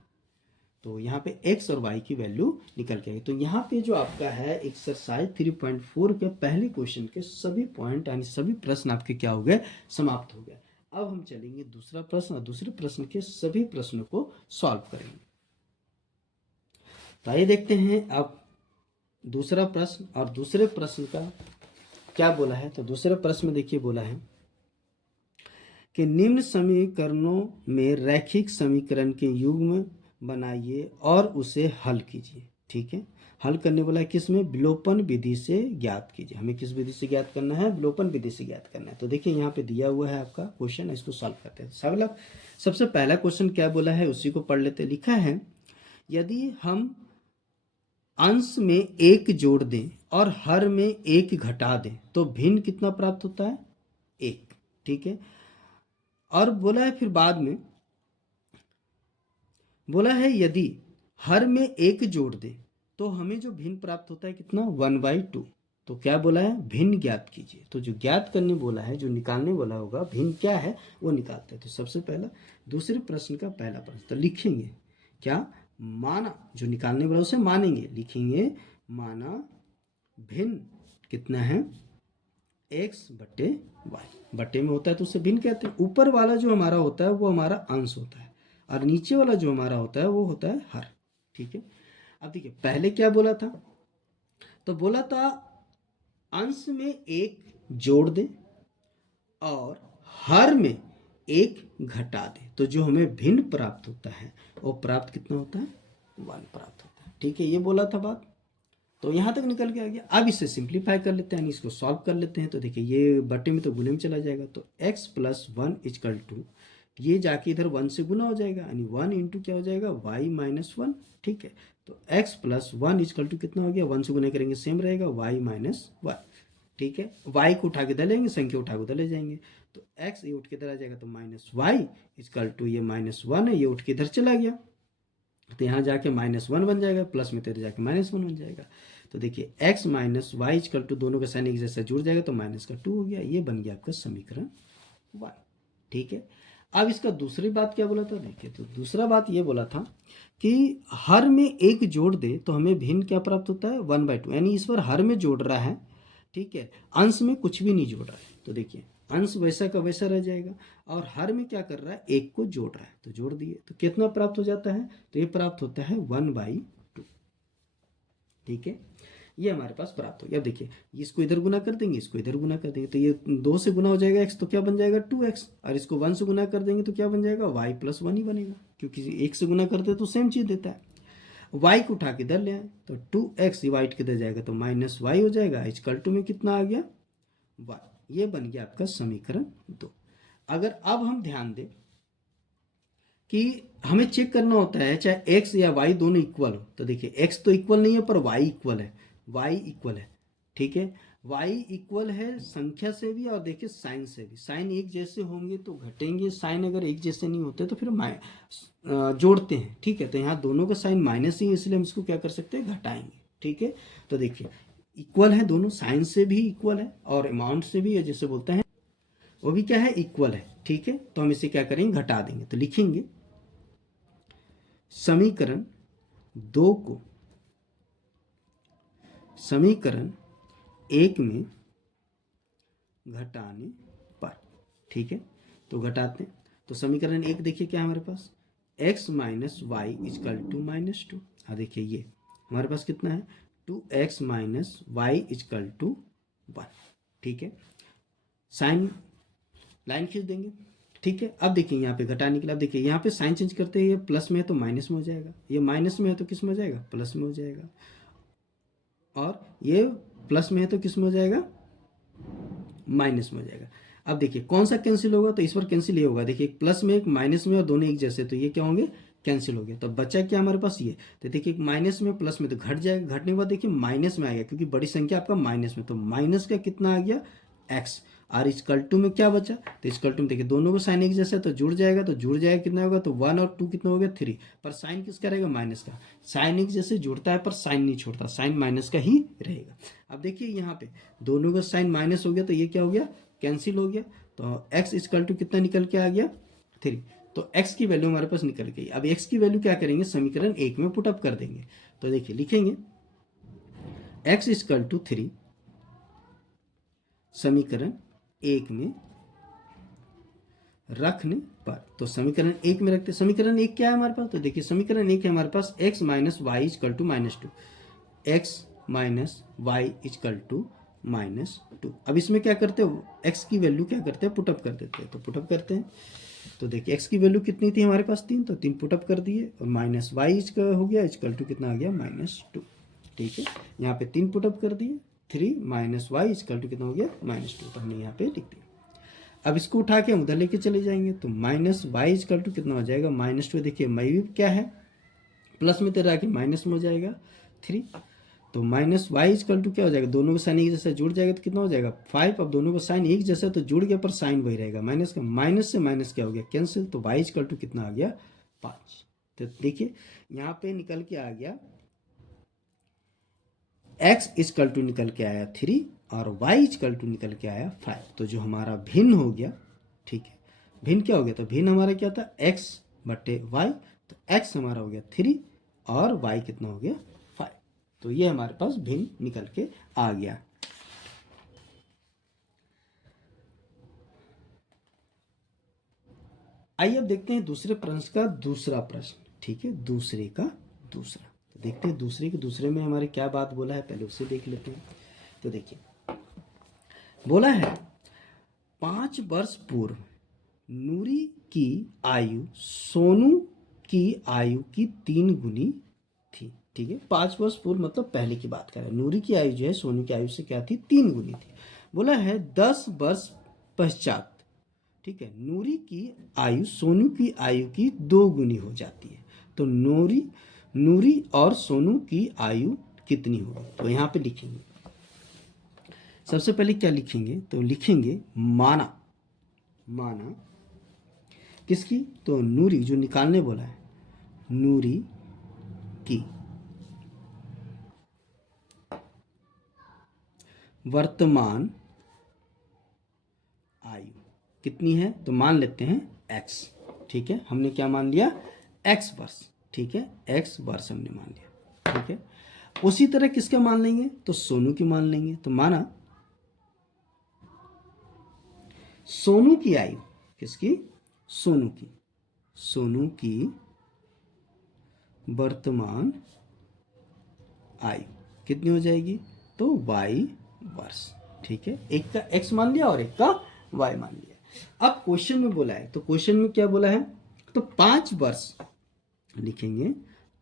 तो यहाँ पे x और y की वैल्यू निकल के आई। तो यहाँ पे जो आपका है एक्सरसाइज 3.4 के पहले क्वेश्चन के सभी पॉइंट यानी सभी प्रश्न आपके क्या हो गए, समाप्त हो गए। अब हम चलेंगे दूसरा प्रश्न, और दूसरे प्रश्न के सभी प्रश्नों को सॉल्व करेंगे। तो आइए देखते हैं अब दूसरा प्रश्न, और दूसरे प्रश्न का क्या बोला है। तो दूसरे प्रश्न में देखिए बोला है कि निम्न समीकरणों में रैखिक समीकरण के युग्म बनाइए और उसे हल कीजिए। ठीक है, हल करने वाला है किस में, विलोपन विधि से ज्ञात कीजिए। हमें किस विधि से ज्ञात करना है, विलोपन विधि से ज्ञात करना है। तो देखिए यहाँ पे दिया हुआ है आपका क्वेश्चन, इसको सॉल्व करते हैं। सबसे पहला क्वेश्चन क्या बोला है उसी को पढ़ लेते। लिखा है यदि हम अंश में 1 जोड़ दें और हर में 1 घटा दें तो भिन्न कितना प्राप्त होता है 1। ठीक है, और बोला है फिर बाद में बोला है यदि हर में 1 जोड़ दे तो हमें जो भिन्न प्राप्त होता है कितना 1/2। तो क्या बोला है, भिन्न ज्ञात कीजिए। तो जो ज्ञात करने बोला है, जो निकालने वाला होगा भिन्न क्या है वो निकालते हैं। तो सबसे पहला दूसरे प्रश्न का पहला प्रश्न, तो लिखेंगे क्या, माना, जो निकालने वाला उसे मानेंगे, लिखेंगे माना भिन्न कितना है x/y। बटे में होता है तो उसे भिन्न कहते हैं। ऊपर वाला जो हमारा होता है वो हमारा अंश होता है, और नीचे वाला जो हमारा होता है वो होता है हर। ठीक है, अब देखिए पहले क्या बोला था, तो बोला था अंश में 1 जोड़ दे और हर में 1 घटा दे, तो जो हमें भिन्न प्राप्त होता है वो प्राप्त कितना होता है 1 प्राप्त होता है। ठीक है, ये बोला था बात। तो यहाँ तक निकल के आ गया। अब इसे सिंप्लीफाई कर लेते हैं, यानी इसको सॉल्व कर लेते हैं। तो देखिए ये बट्टे में तो गुणे में चला जाएगा, तो x plus one equal to, ये जाके इधर 1 से गुना हो जाएगा, यानी 1 इंटू क्या हो जाएगा y माइनस वन। ठीक है, तो x plus one equal to कितना हो गया, 1 से गुना करेंगे सेम रहेगा y माइनस वन। ठीक है, y को उठा के इधर लेंगे, संख्या उठा के उधर ले जाएंगे, तो x ये उठ के इधर आ जाएगा, तो माइनस वाई इजकल टू ये माइनस वन है, ये उठ के इधर चला गया, तो यहाँ जाके माइनस वन बन जाएगा, प्लस में तो इधर जाके माइनस वन बन जाएगा। तो देखिए x minus y equal to, दोनों का साइन एक जैसा जुड़ जाएगा, तो माइनस का 2 हो गया, ये बन गया आपका समीकरण y। ठीक है, अब इसका दूसरी बात क्या बोला था, देखिए तो दूसरा बात ये बोला था कि हर में एक जोड़ दे तो हमें भिन्न क्या प्राप्त होता है, 1/2, यानी इस बार हर में जोड़ रहा है। ठीक है, अंश में कुछ भी नहीं जोड़ रहा है, तो देखिए अंश वैसा का वैसा रह जाएगा, और हर में क्या कर रहा है, एक को जोड़ रहा है, तो जोड़ दिए, तो कितना प्राप्त हो जाता है, तो ये प्राप्त होता है 1/2। ठीक है, ये हमारे पास प्राप्त हो गया। अब देखिए इसको इधर गुना कर देंगे, इसको इधर गुना कर देंगे, तो ये 2 से गुना हो जाएगा x, तो क्या बन जाएगा 2x, और इसको 1 से गुना कर देंगे तो क्या बन जाएगा y प्लस वन ही बनेगा, क्योंकि 1 से गुना करते तो सेम चीज़ देता है। y को उठा के इधर ले आए, तो 2x डिवाइड किधर जाएगा, तो माइनस वाई हो जाएगा, इजकल टू में कितना आ गया y। ये बन गया आपका समीकरण 2। अगर अब हम ध्यान दें कि हमें चेक करना होता है चाहे x या y दोनों इक्वल हो, तो देखिए x तो इक्वल नहीं है पर y इक्वल है, y इक्वल है। ठीक है, y इक्वल है संख्या से भी, और देखिए साइन से भी, साइन एक जैसे होंगे तो घटेंगे, साइन अगर एक जैसे नहीं होते तो फिर जोड़ते हैं। ठीक है, तो यहाँ दोनों का साइन माइनस ही है, इसलिए हम इसको क्या कर सकते हैं, घटाएंगे। ठीक है, तो देखिए इक्वल है दोनों, साइन से भी इक्वल है और अमाउंट से भी है, जैसे बोलते हैं वो भी क्या है, इक्वल है। ठीक है, तो हम इसे क्या करेंगे, घटा देंगे, तो लिखेंगे समीकरण 2 को समीकरण 1 में घटाने पर। ठीक है, तो घटाते हैं, तो समीकरण 1 देखिए क्या है हमारे पास, x minus y equal to minus two. हाँ देखिए ये हमारे पास कितना है, 2x minus y equal to 1। ठीक है, साइन लाइन खींच देंगे। ठीक है, अब देखिए यहाँ पे घटाने के लिए, अब देखिए यहाँ पे साइन चेंज करते हैं, ये प्लस में है तो माइनस में हो जाएगा, ये माइनस में है तो किस में हो जाएगा, प्लस में हो जाएगा, और ये प्लस में है तो किस में हो जाएगा, माइनस में हो जाएगा। अब देखिए कौन सा कैंसिल होगा, तो इस बार कैंसिल ये होगा, देखिए प्लस में एक माइनस में और दोनों एक जैसे, तो ये क्या होंगे, कैंसिल हो गया। तो बचा क्या हमारे पास ये, तो देखिए माइनस में प्लस में तो घट जाएगा, घटने के बाद देखिए माइनस में आ गया, क्योंकि बड़ी संख्या आपका माइनस में, तो माइनस का कितना आ गया x, और इजकल टू में क्या बचा, तो इजकल टू में देखिए दोनों को साइन एक जैसा है, तो जुड़ जाएगा, तो जुड़ जाएगा कितना होगा, तो 1 और 2 कितना हो गया 3, पर साइन किसका रहेगा, माइनस का। साइन एक जैसे जुड़ता है पर साइन नहीं छोड़ता, साइन माइनस का ही रहेगा। अब देखिए यहाँ पे दोनों का साइन माइनस हो गया, तो ये क्या हो गया, कैंसिल हो गया, तो x इजकल टू कितना निकल के आ गया 3, तो x की वैल्यू हमारे पास निकल गई। अब x की वैल्यू क्या करेंगे, समीकरण 1 में पुटअप कर देंगे, तो देखिए लिखेंगे x इजकल टू 3 समीकरण 1 में रखने पर, तो समीकरण 1 में रखते, समीकरण 1 क्या है हमारे पास, तो देखिए समीकरण 1 है हमारे पास x minus y equal to minus two, x minus y equal to minus two. अब इसमें क्या करते हो, x की वैल्यू क्या करते हैं, पुटअप कर देते हैं, तो पुटअप करते हैं, तो देखिए x की वैल्यू कितनी थी हमारे पास 3, तो 3 पुटअप कर दिए, और माइनस वाई इसका हो गया इजकल टू कितना आ गया -2। ठीक है, यहाँ पे 3 पुटअप कर दिए, 3 माइनस वाई इजकल टू कितना हो गया -2, तो हमने यहाँ पे लिख दिया। अब इसको उठा के हम उधर लेके चले जाएंगे, तो माइनस वाई इजकल टू कितना हो जाएगा -2, देखिए मई क्या है, प्लस में तेरा के माइनस में हो जाएगा 3, तो माइनस वाई इजकल टू क्या हो जाएगा, दोनों का साइन एक जैसा जुड़ जाएगा तो कितना हो जाएगा 5। अब दोनों का साइन एक जैसा तो जुड़ गया पर साइन वही रहेगा माइनस का, माइनस से माइनस क्या हो गया कैंसिल, तो वाई इजकल टू कितना आ गया 5। तो देखिए यहाँ पे निकल के आ गया x इजकल टू निकल के आया 3 और y इजकल टू निकल के आया 5। तो जो हमारा भिन्न हो गया, ठीक है, भिन्न क्या हो गया, तो भिन्न हमारा क्या था x बटे y, तो x हमारा हो गया 3 और y कितना हो गया 5। तो ये हमारे पास भिन्न निकल के आ गया। आइए अब देखते हैं दूसरे प्रश्न का दूसरा प्रश्न। ठीक है, दूसरे का दूसरा, तो देखते हैं दूसरे के दूसरे में हमारे क्या बात बोला है, पहले उसे देख लेते हैं। तो देखिए बोला है 5 वर्ष पूर्व नूरी की आयु सोनू की आयु की 3 गुनी थी। ठीक है, 5 वर्ष पूर्व मतलब पहले की बात कर रहे हैं। नूरी की आयु जो है सोनू की आयु से क्या थी, 3 गुनी थी। बोला है 10 वर्ष पश्चात, ठीक है, नूरी की आयु सोनू की आयु की 2 गुनी हो जाती है। तो नूरी और सोनू की आयु कितनी होगी, तो यहाँ पे लिखेंगे। सबसे पहले क्या लिखेंगे, तो लिखेंगे माना किसकी, तो नूरी, जो निकालने बोला है, नूरी की वर्तमान आयु कितनी है, तो मान लेते हैं x, ठीक है, हमने क्या मान लिया, x वर्ष, ठीक है, x वर्ष हमने मान लिया, ठीक है। उसी तरह किसका मान लेंगे, तो सोनू की मान लेंगे। तो माना सोनू की आयु, किसकी, सोनू की वर्तमान आयु कितनी हो जाएगी, तो y वर्ष, ठीक है। एक का x मान लिया और एक का y मान लिया। अब क्वेश्चन में बोला है, तो क्वेश्चन में क्या बोला है, तो 5 वर्ष लिखेंगे,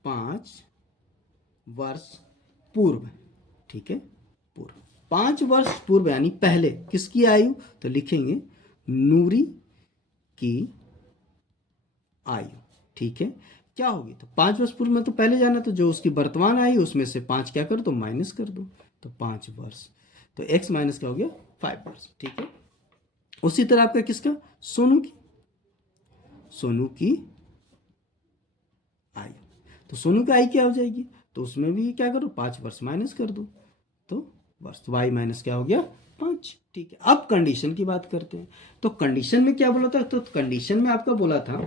5 वर्ष पूर्व, ठीक है, पूर्व, 5 वर्ष पूर्व यानी पहले किसकी आयु, तो लिखेंगे नूरी की आयु, ठीक है। क्या होगी, तो 5 वर्ष पूर्व में तो पहले जाना, तो जो उसकी वर्तमान आयु उसमें से 5 क्या कर दो, माइनस कर दो, तो 5 वर्ष, तो x माइनस क्या हो गया, 5 वर्ष, ठीक है। उसी तरह आपका किसका, सोनू की आयु, तो सोनू की आयु क्या हो जाएगी, तो उसमें भी क्या करो, 5 वर्ष माइनस कर दो, तो वर्ष, तो y माइनस क्या हो गया, 5, ठीक है। अब कंडीशन की बात करते हैं। तो कंडीशन में क्या बोला था, तो कंडीशन में आपका बोला था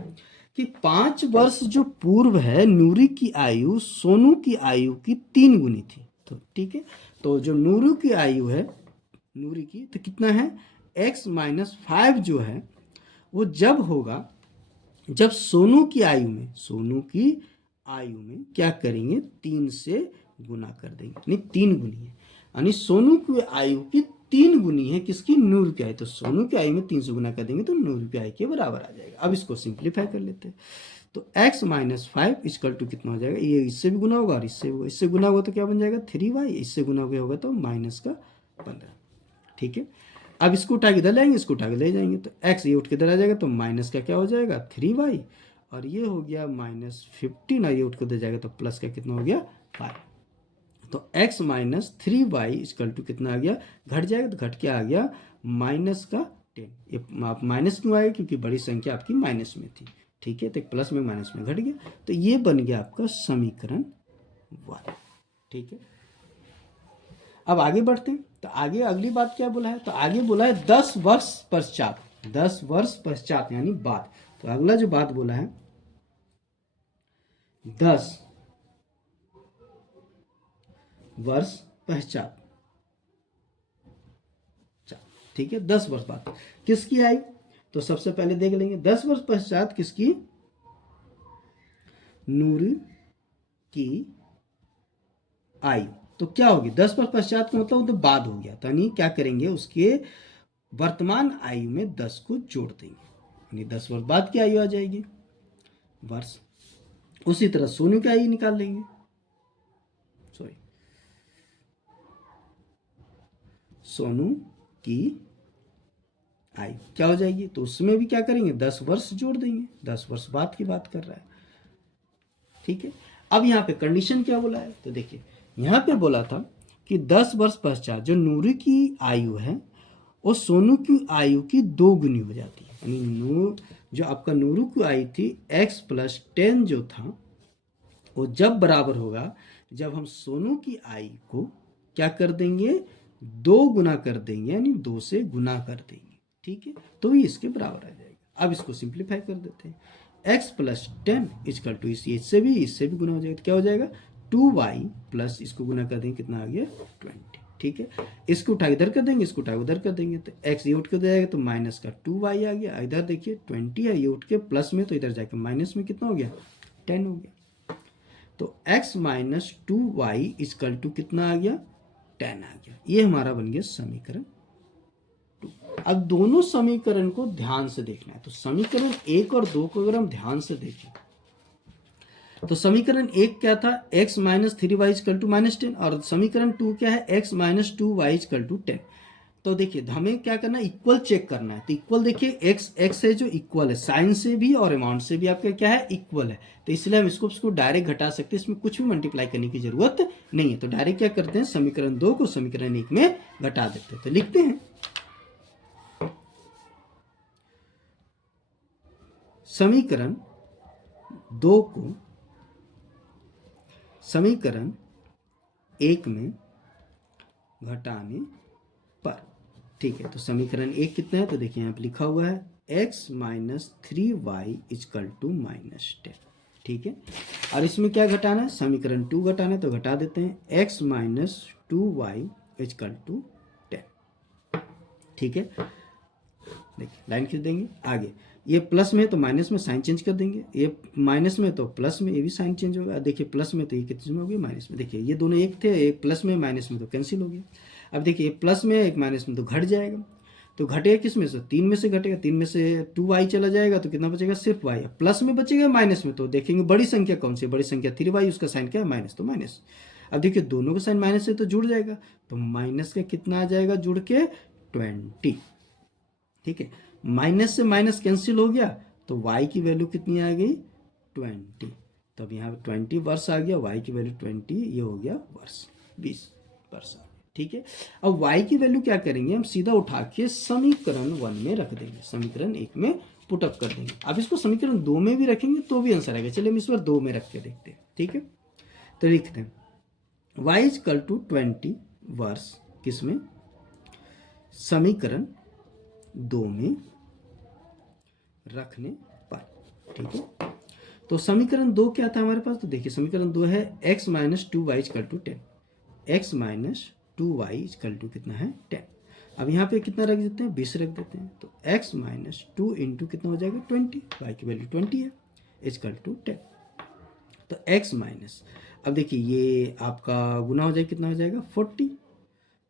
कि 5 वर्ष जो पूर्व है नूरी की आयु सोनू की आयु की 3 गुनी थी, तो ठीक है। तो जो नूरी की आयु है, नूरी की, तो कितना है, x माइनस 5 जो है वो जब होगा, जब सोनू की आयु में क्या करेंगे, 3 से गुना कर देंगे, यानी 3 गुनी है, यानी सोनू की आयु की 3 गुनी है किसकी, नूर की आयु, तो सोनू की आयु में 3 से गुना कर देंगे तो नूर की आयु के बराबर आ जाएगा। अब इसको सिंप्लीफाई कर लेते हैं, तो x माइनस 5 इक्वल टू कितना हो जाएगा, ये इससे भी गुना होगा और इससे गुना होगा तो क्या बन जाएगा, 3y, इससे गुना होगा तो माइनस का 15, ठीक है। अब इसको उठा के इधर लाएंगे, इसको उठा के ले जाएंगे, तो x ये उठ के इधर आ जाएगा, तो माइनस का क्या हो जाएगा, 3y, और ये हो गया माइनस 15, ये उठ के उधर जाएगा तो प्लस का कितना हो गया, 5। तो x minus 3y equal to कितना आ गया, घट जाएगा, तो घट के आ गया माइनस का 10। ये आप माइनस क्यों आएगा, क्योंकि बड़ी संख्या आपकी माइनस में थी, ठीक है, तो प्लस में माइनस में घट गया, तो ये बन गया आपका समीकरण 1, ठीक है। अब आगे बढ़ते हैं, तो आगे अगली बात क्या बोला है, तो आगे बोला है 10 वर्ष पश्चात, 10 वर्ष पश्चात यानी बाद। तो अगला जो बात बोला है 10 वर्ष पश्चात, ठीक है, 10 वर्ष बाद किसकी आई, तो सबसे पहले देख लेंगे 10 वर्ष पश्चात किसकी, नूर की आयु, तो क्या होगी, 10 वर्ष पश्चात का मतलब तो बाद हो गया, यानी क्या करेंगे, उसके वर्तमान आयु में 10 को जोड़ देंगे, यानी 10 वर्ष बाद की आयु आ जाएगी वर्ष। उसी तरह सोनू की आयु निकाल लेंगे, सोनू की आयु क्या हो जाएगी, तो उसमें भी क्या करेंगे, 10 वर्ष जोड़ देंगे, 10 वर्ष बाद की बात कर रहा है, ठीक है। अब यहाँ पे कंडीशन क्या बोला है, तो देखिए यहाँ पे बोला था कि 10 वर्ष पश्चात जो नूरी की आयु है वो सोनू की आयु की 2 गुनी हो जाती है, यानी जो आपका नूरू की आयु थी x प्लस 10 जो था वो जब बराबर होगा, जब हम सोनू की आयु को क्या कर देंगे, 2 गुना कर देंगे, यानी 2 से गुना कर देंगे, ठीक है, तो ये इसके बराबर आ जाएगा। अब इसको सिंप्लीफाई कर देते हैं, x प्लस 10 इक्वल टू इससे भी गुना हो जाएगा, तो क्या हो जाएगा, 2y प्लस इसको गुना कर देंगे, कितना आ गया, 20, ठीक है। इसको उठा इधर कर देंगे, इसको उठा उधर कर देंगे, तो x ये उठ कर जाएगा तो माइनस का 2y आ गया, इधर देखिए 20 है, ये उठ के प्लस में, तो इधर जाके माइनस में कितना हो गया, 10 हो गया, तो x minus 2y equal to कितना आ गया, 10 आ गया। ये हमारा बन गया समीकरण 2। अब दोनों समीकरण को ध्यान से देखना है, तो समीकरण 1 और 2 को अगर हम ध्यान से देखें तो समीकरण 1 क्या था, x minus 3y equal to -10, और समीकरण 2 क्या है, x minus 2y equal to 10। तो देखिए हमें क्या करना है, इक्वल चेक करना है। तो इक्वल देखिए x है जो इक्वल है, साइन से भी और अमाउंट से भी आपका क्या है, इक्वल है। तो इसलिए हम इसको डायरेक्ट घटा सकते हैं, इसमें कुछ भी मल्टीप्लाई करने की जरूरत नहीं है। तो डायरेक्ट क्या करते हैं, समीकरण 2 को समीकरण 1 में घटा देते हैं। तो लिखते हैं समीकरण 2 को समीकरण 1 में घटाने पर, ठीक है। तो समीकरण 1 कितना है, तो देखिए यहाँ पे लिखा हुआ है x minus 3y is equal to -10, ठीक है। और इसमें क्या घटाना है, समीकरण 2 घटाना है, तो घटा देते हैं x minus 2y equal to 10, ठीक है। देखिए लाइन खींच देंगे आगे, ये प्लस में तो माइनस में साइन चेंज कर देंगे, ये माइनस में तो प्लस में, ये भी साइन चेंज होगा। देखिए प्लस में तो ये कितने में हो गया, माइनस में। देखिए ये दोनों एक थे, एक प्लस में माइनस में तो कैंसिल हो गया। अब देखिए प्लस में एक माइनस में तो घट जाएगा, तो घटेगा किस में से, 3 में से घटेगा, 3 में से 2y चला जाएगा तो कितना बचेगा, सिर्फ y। प्लस में बचेगा माइनस में, तो देखेंगे बड़ी संख्या कौन सी, बड़ी संख्या 3y, उसका साइन क्या है, माइनस, तो माइनस। अब देखिए दोनों का साइन माइनस है तो जुड़ जाएगा, तो माइनस का कितना आ जाएगा जुड़ के 20, ठीक है। माइनस से माइनस कैंसिल हो गया तो y की वैल्यू कितनी आ गई, 20। तब यहाँ पे 20 वर्ष आ गया, y की वैल्यू 20, ये हो गया वर्ष, 20 वर्ष आ गया, ठीक है। अब y की वैल्यू क्या करेंगे, हम सीधा उठा के समीकरण 1 में रख देंगे, समीकरण 1 में पुटअप कर देंगे। अब इसको समीकरण 2 में भी रखेंगे तो भी आंसर आएगा। चलिए हम इस बार 2 में रख के देखते हैं, ठीक है। तो लिखते हैं y इक्वल टू 20 वर्ष किसमें, समीकरण 2 में रखने पर, ठीक है। तो समीकरण 2 क्या था हमारे पास, तो देखिए समीकरण 2 है x minus 2y equal to 10, x minus 2y equal to कितना है, 10। अब यहाँ पे कितना रख देते हैं, 20 रख देते हैं, तो x माइनस 2 इंटू कितना हो जाएगा, 20, y की वैल्यू 20 है, इक्वल टू 10। तो x माइनस, अब देखिए ये आपका गुना हो जाएगा, कितना हो जाएगा, 40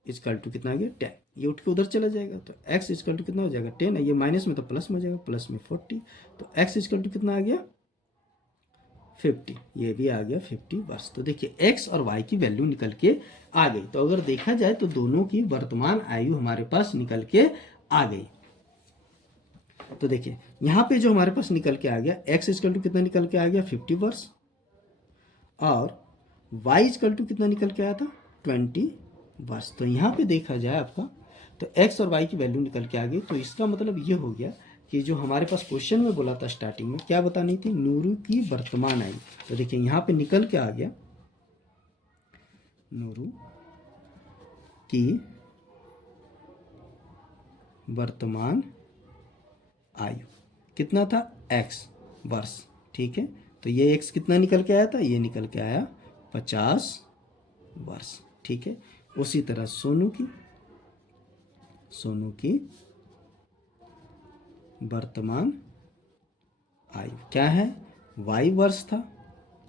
इक्वल टू कितना आ गया, 10। ये उठ के उधर चला जाएगा, तो x इक्वल टू कितना हो जाएगा, 10 है, ये माइनस में तो प्लस में हो जाएगा, प्लस में 40, तो x इक्वल टू कितना आ गया, 50, ये भी आ गया 50 वर्ष। तो देखिए x और y की वैल्यू निकल के आ गई। तो अगर देखा जाए तो दोनों की वर्तमान आयु हमारे पास निकल के आ गई। तो देखिए यहाँ पे जो हमारे पास निकल के आ गया, x इक्वल टू कितना निकल के आ गया, 50 वर्ष, और y इक्वल टू कितना निकल के आया था, 20 वर्ष। तो यहाँ पे देखा जाए आपका, तो x और y की वैल्यू निकल के आ गई। तो इसका मतलब ये हो गया कि जो हमारे पास क्वेश्चन में बोला था स्टार्टिंग में, क्या बतानी थी, नूरू की वर्तमान आयु। तो देखिए यहाँ पे निकल के आ गया, नूरू की वर्तमान आयु कितना था, x वर्ष, ठीक है। तो ये x कितना निकल के आया था, ये निकल के आया 50 वर्ष, ठीक है। उसी तरह सोनू की वर्तमान आयु क्या है, y वर्ष था,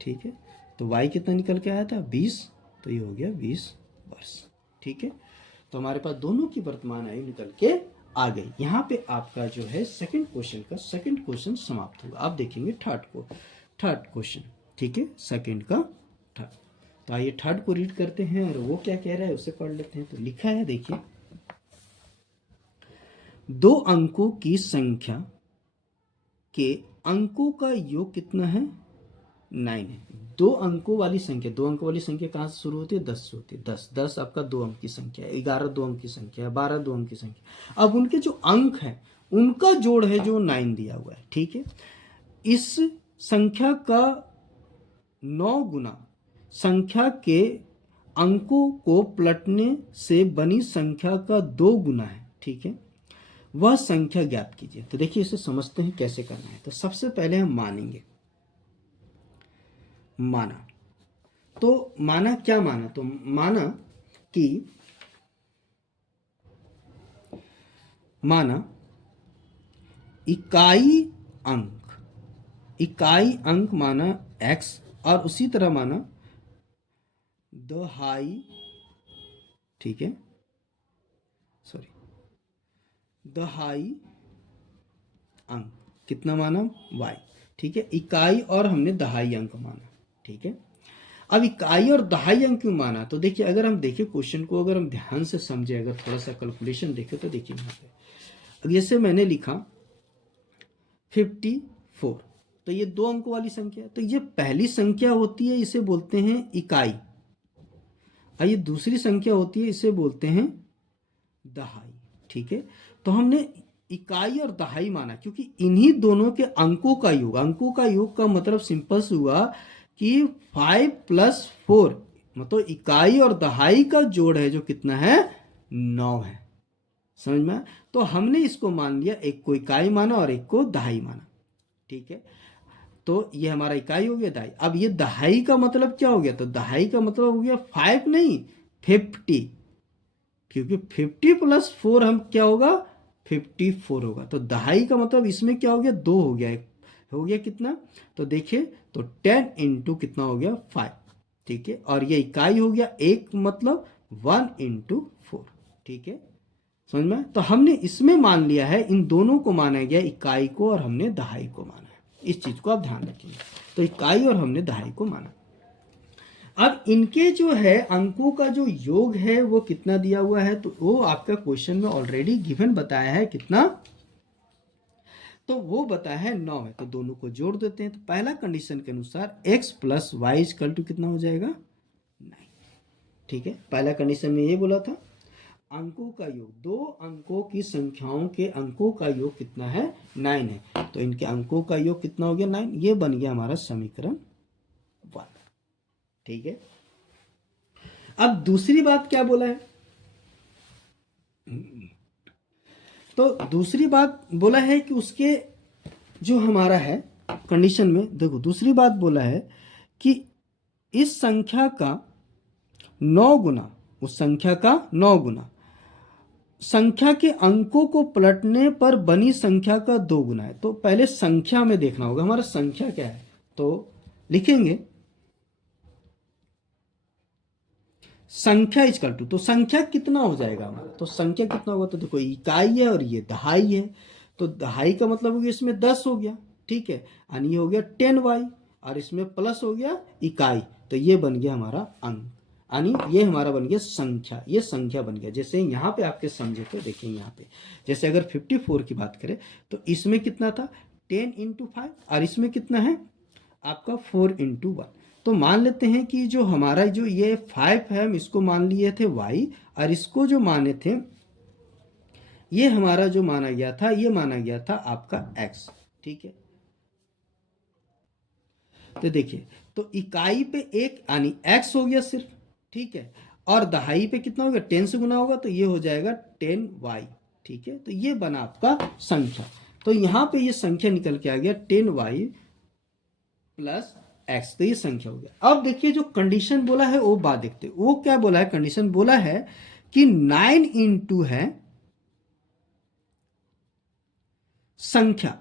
ठीक है। तो y कितना निकल के आया था, 20, तो ये हो गया 20 वर्ष, ठीक है। तो हमारे पास दोनों की वर्तमान आयु निकल के आ गई। यहाँ पे आपका जो है सेकंड क्वेश्चन समाप्त होगा। आप देखेंगे थर्ड क्वेश्चन, ठीक है, सेकंड का थर्ड। तो आइए थर्ड को रीड करते हैं और वो क्या कह रहा है उसे पढ़ लेते हैं। तो लिखा है, देखिए, 2 अंकों की संख्या के अंकों का योग कितना है, 9 है। 2 अंकों वाली संख्या कहाँ से शुरू होती है, 10 से होती है। 10 आपका 2 अंक की संख्या है, 11 2 अंक की संख्या है, 12 2 अंक की संख्या। अब उनके जो अंक है उनका जोड़ है जो 9 दिया हुआ है, ठीक है। इस संख्या का 9 गुना संख्या के अंकों को पलटने से बनी संख्या का 2 गुना है, ठीक है। वह संख्या ज्ञात कीजिए। तो देखिए इसे समझते हैं कैसे करना है। तो सबसे पहले हम मानेंगे, माना। तो माना क्या माना, तो माना इकाई अंक माना x, और उसी तरह माना दहाई, ठीक है, दहाई अंक कितना माना, y, ठीक है। इकाई और हमने दहाई अंक माना, ठीक है। अब इकाई और दहाई अंक क्यों माना, तो देखिए अगर हम देखें क्वेश्चन को, अगर हम ध्यान से समझे, अगर थोड़ा सा कैलकुलेशन देखें तो देखिए यहाँ पे अब जैसे मैंने लिखा 54, तो ये 2 अंकों वाली संख्या है, तो ये पहली संख्या होती है, इसे बोलते हैं इकाई, और ये दूसरी संख्या होती है, इसे बोलते हैं दहाई। ठीक है, तो हमने इकाई और दहाई माना क्योंकि इन्हीं दोनों के अंकों का योग, अंकों का योग का मतलब सिंपल से हुआ कि 5 + 4, मतलब इकाई और दहाई का जोड़ है जो कितना है, 9 है। समझ में? तो हमने इसको मान लिया, एक को इकाई माना और एक को दहाई माना। ठीक है, तो ये हमारा इकाई हो गया, दहाई। अब ये दहाई का मतलब क्या हो गया, तो दहाई का मतलब हो गया 5 नहीं 50, क्योंकि 50 + 4 हम क्या होगा, 54 होगा। तो दहाई का मतलब इसमें क्या हो गया, 2 हो गया, हो गया कितना, तो देखिए तो 10 × कितना हो गया, 5। ठीक है, और ये इकाई हो गया, एक मतलब 1 × 4। ठीक है, समझ में? तो हमने इसमें मान लिया है, इन दोनों को माना गया, इकाई को और हमने दहाई को माना है। इस चीज को आप ध्यान रखिए, तो इकाई और हमने दहाई को माना। अब इनके जो है अंकों का जो योग है वो कितना दिया हुआ है, तो वो आपका क्वेश्चन में ऑलरेडी गिवन बताया है, कितना, तो वो बताया है 9 है। तो दोनों को जोड़ देते हैं, तो पहला कंडीशन के अनुसार x + y = कितना हो जाएगा, 9। ठीक है, पहला कंडीशन में ये बोला था अंकों का योग, 2 अंकों की संख्याओं के अंकों का योग कितना है, 9 है। तो इनके अंकों का योग कितना हो गया, 9। ये बन गया हमारा समीकरण 1। ठीक है, अब दूसरी बात क्या बोला है, तो दूसरी बात बोला है कि उसके जो हमारा है कंडीशन में, देखो दूसरी बात बोला है कि इस संख्या का 9 गुना, उस संख्या का 9 गुना संख्या के अंकों को पलटने पर बनी संख्या का 2 गुना है। तो पहले संख्या में देखना होगा हमारा संख्या क्या है, तो लिखेंगे संख्या इक्वल टू, तो संख्या कितना हो जाएगा हमारा, तो संख्या कितना होगा, तो देखो इकाई है और ये दहाई है, तो दहाई का मतलब हो गया इसमें 10 हो गया। ठीक है, यानी ये हो गया 10y, और इसमें प्लस हो गया इकाई, तो ये बन गया हमारा अंक, यानी ये हमारा बन गया संख्या, ये संख्या बन गया। जैसे यहाँ पे आपके समझे तो देखिए यहाँ पे जैसे अगर 54 की बात करें तो इसमें कितना था 10 × 5, और इसमें कितना है आपका 4 × 1। तो मान लेते हैं कि जो हमारा जो ये 5 है, हम इसको मान लिए थे y, और इसको जो माने थे, ये हमारा जो माना गया था, ये माना गया था आपका x। ठीक है, तो देखिए तो इकाई पे एक यानी x हो गया सिर्फ। ठीक है, और दहाई पे कितना होगा, 10 से गुना होगा, तो ये हो जाएगा 10y। ठीक है, तो ये बना आपका संख्या। तो यहाँ पे ये संख्या निकल के आ गया 10y + x, तो ये संख्या हो गया। अब देखिए जो कंडीशन बोला है वो बात देखते, वो क्या बोला है, कंडीशन बोला है कि 9 × है संख्या,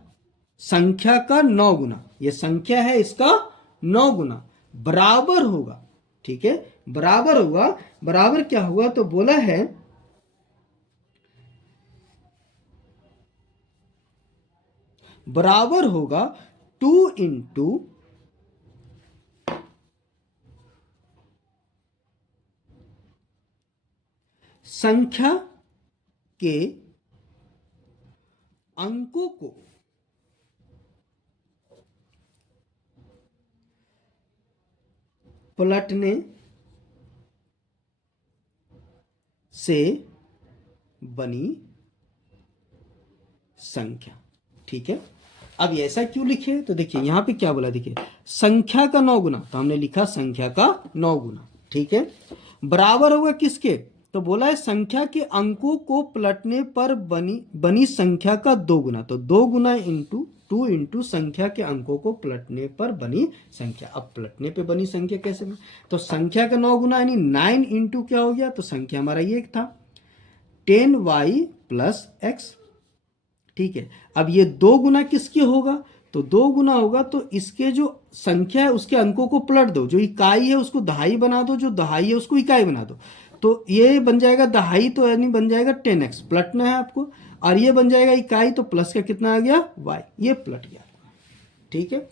संख्या का 9 गुना, ये संख्या है इसका 9 गुना बराबर होगा। ठीक है, बराबर होगा, बराबर क्या होगा, तो बोला है बराबर होगा 2 × संख्या के अंकों को पलटने से बनी संख्या। ठीक है, अब ऐसा क्यों लिखे, तो देखिए यहां पे क्या बोला, देखिए संख्या का 9 गुना, तो हमने लिखा संख्या का 9 गुना। ठीक है, बराबर होगा किसके, तो बोला है संख्या के अंकों को पलटने पर बनी संख्या का 2 गुना, तो 2 गुना × 2 × संख्या के अंकों को पलटने पर बनी संख्या। अब पलटने पे बनी संख्या कैसे बनी, तो संख्या का 9 गुना यानी 9 × क्या हो गया, तो संख्या हमारा ये था 10y + x। ठीक है, अब ये 2 गुना किसके होगा, तो 2 गुना होगा, तो इसके जो संख्या है उसके अंकों को पलट दो, जो इकाई है उसको दहाई बना दो, जो दहाई है उसको इकाई बना दो, तो ये बन जाएगा दहाई, तो यानी बन जाएगा 10x, पलटना है आपको, और ये बन जाएगा इकाई, तो प्लस का कितना आ गया y, ये पलट गया। ठीक है,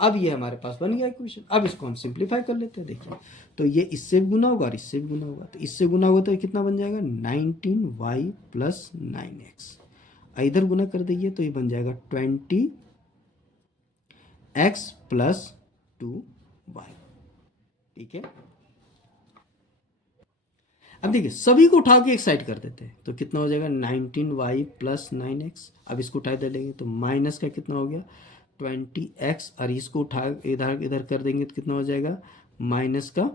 अब ये हमारे पास बन गया इक्वेशन। अब इसको हम सिंप्लीफाई कर लेते हैं। देखिए तो ये इससे भी गुना होगा और इससे भी गुना होगा, तो इससे गुना होगा तो ये कितना बन जाएगा 19y प्लस 9x। इधर गुना कर देंगे तो ये बन जाएगा 20x प्लस 2y। ठीक है, अब देखिए सभी को उठा के एक साइड कर देते हैं तो कितना हो जाएगा 19y प्लस 9x। अब इसको उठा दे लेंगे तो माइनस का कितना हो गया 20x, और इसको उठा इधर इधर कर देंगे तो कितना हो जाएगा माइनस का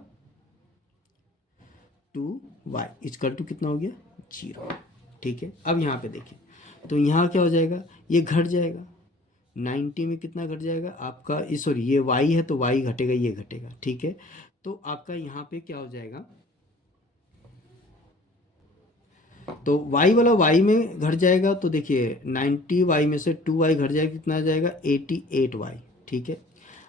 2y इक्वल टू कितना हो गया 0। ठीक है, अब यहाँ पे देखिए तो यहाँ क्या हो जाएगा, ये घट जाएगा 90 में कितना घट जाएगा आपका, सॉरी ये y है तो y घटेगा, ये घटेगा। ठीक है, तो आपका यहाँ पे क्या हो जाएगा, तो y वाला y में घट जाएगा तो देखिए 90y में से 2y घट जाएगा, कितना आ जाएगा 88y। ठीक है,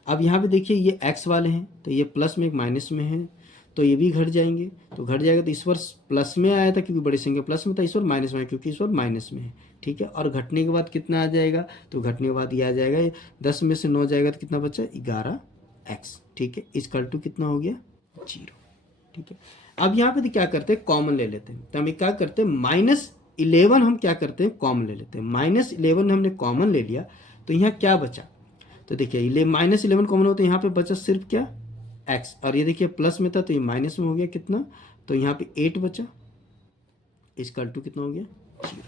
अब यहाँ पे देखिए ये x वाले हैं तो ये प्लस में एक माइनस में है तो ये भी घट जाएंगे, तो घट जाएगा तो इस बार प्लस में आया था क्योंकि बड़ी संख्या प्लस में था, इस बार माइनस में आया क्योंकि इस बार माइनस में है। ठीक है, और घटने के बाद कितना आ जाएगा, तो घटने के बाद ये आ जाएगा 10 में से 9 जाएगा तो कितना बचा 11x। ठीक है, इक्वल टू कितना हो गया 0। ठीक है, अब यहाँ पे क्या करते हैं कॉमन ले लेते हैं, तो हम क्या करते हैं -11 हम क्या करते हैं कॉमन ले लेते हैं। -11 हमने कॉमन ले लिया तो यहाँ क्या बचा, तो देखिए -11 कॉमन हो तो यहाँ पे बचा सिर्फ क्या x, और ये देखिए प्लस में था तो ये माइनस में हो गया कितना, तो यहाँ पे 8 बचा, इक्वल टू कितना हो गया 0।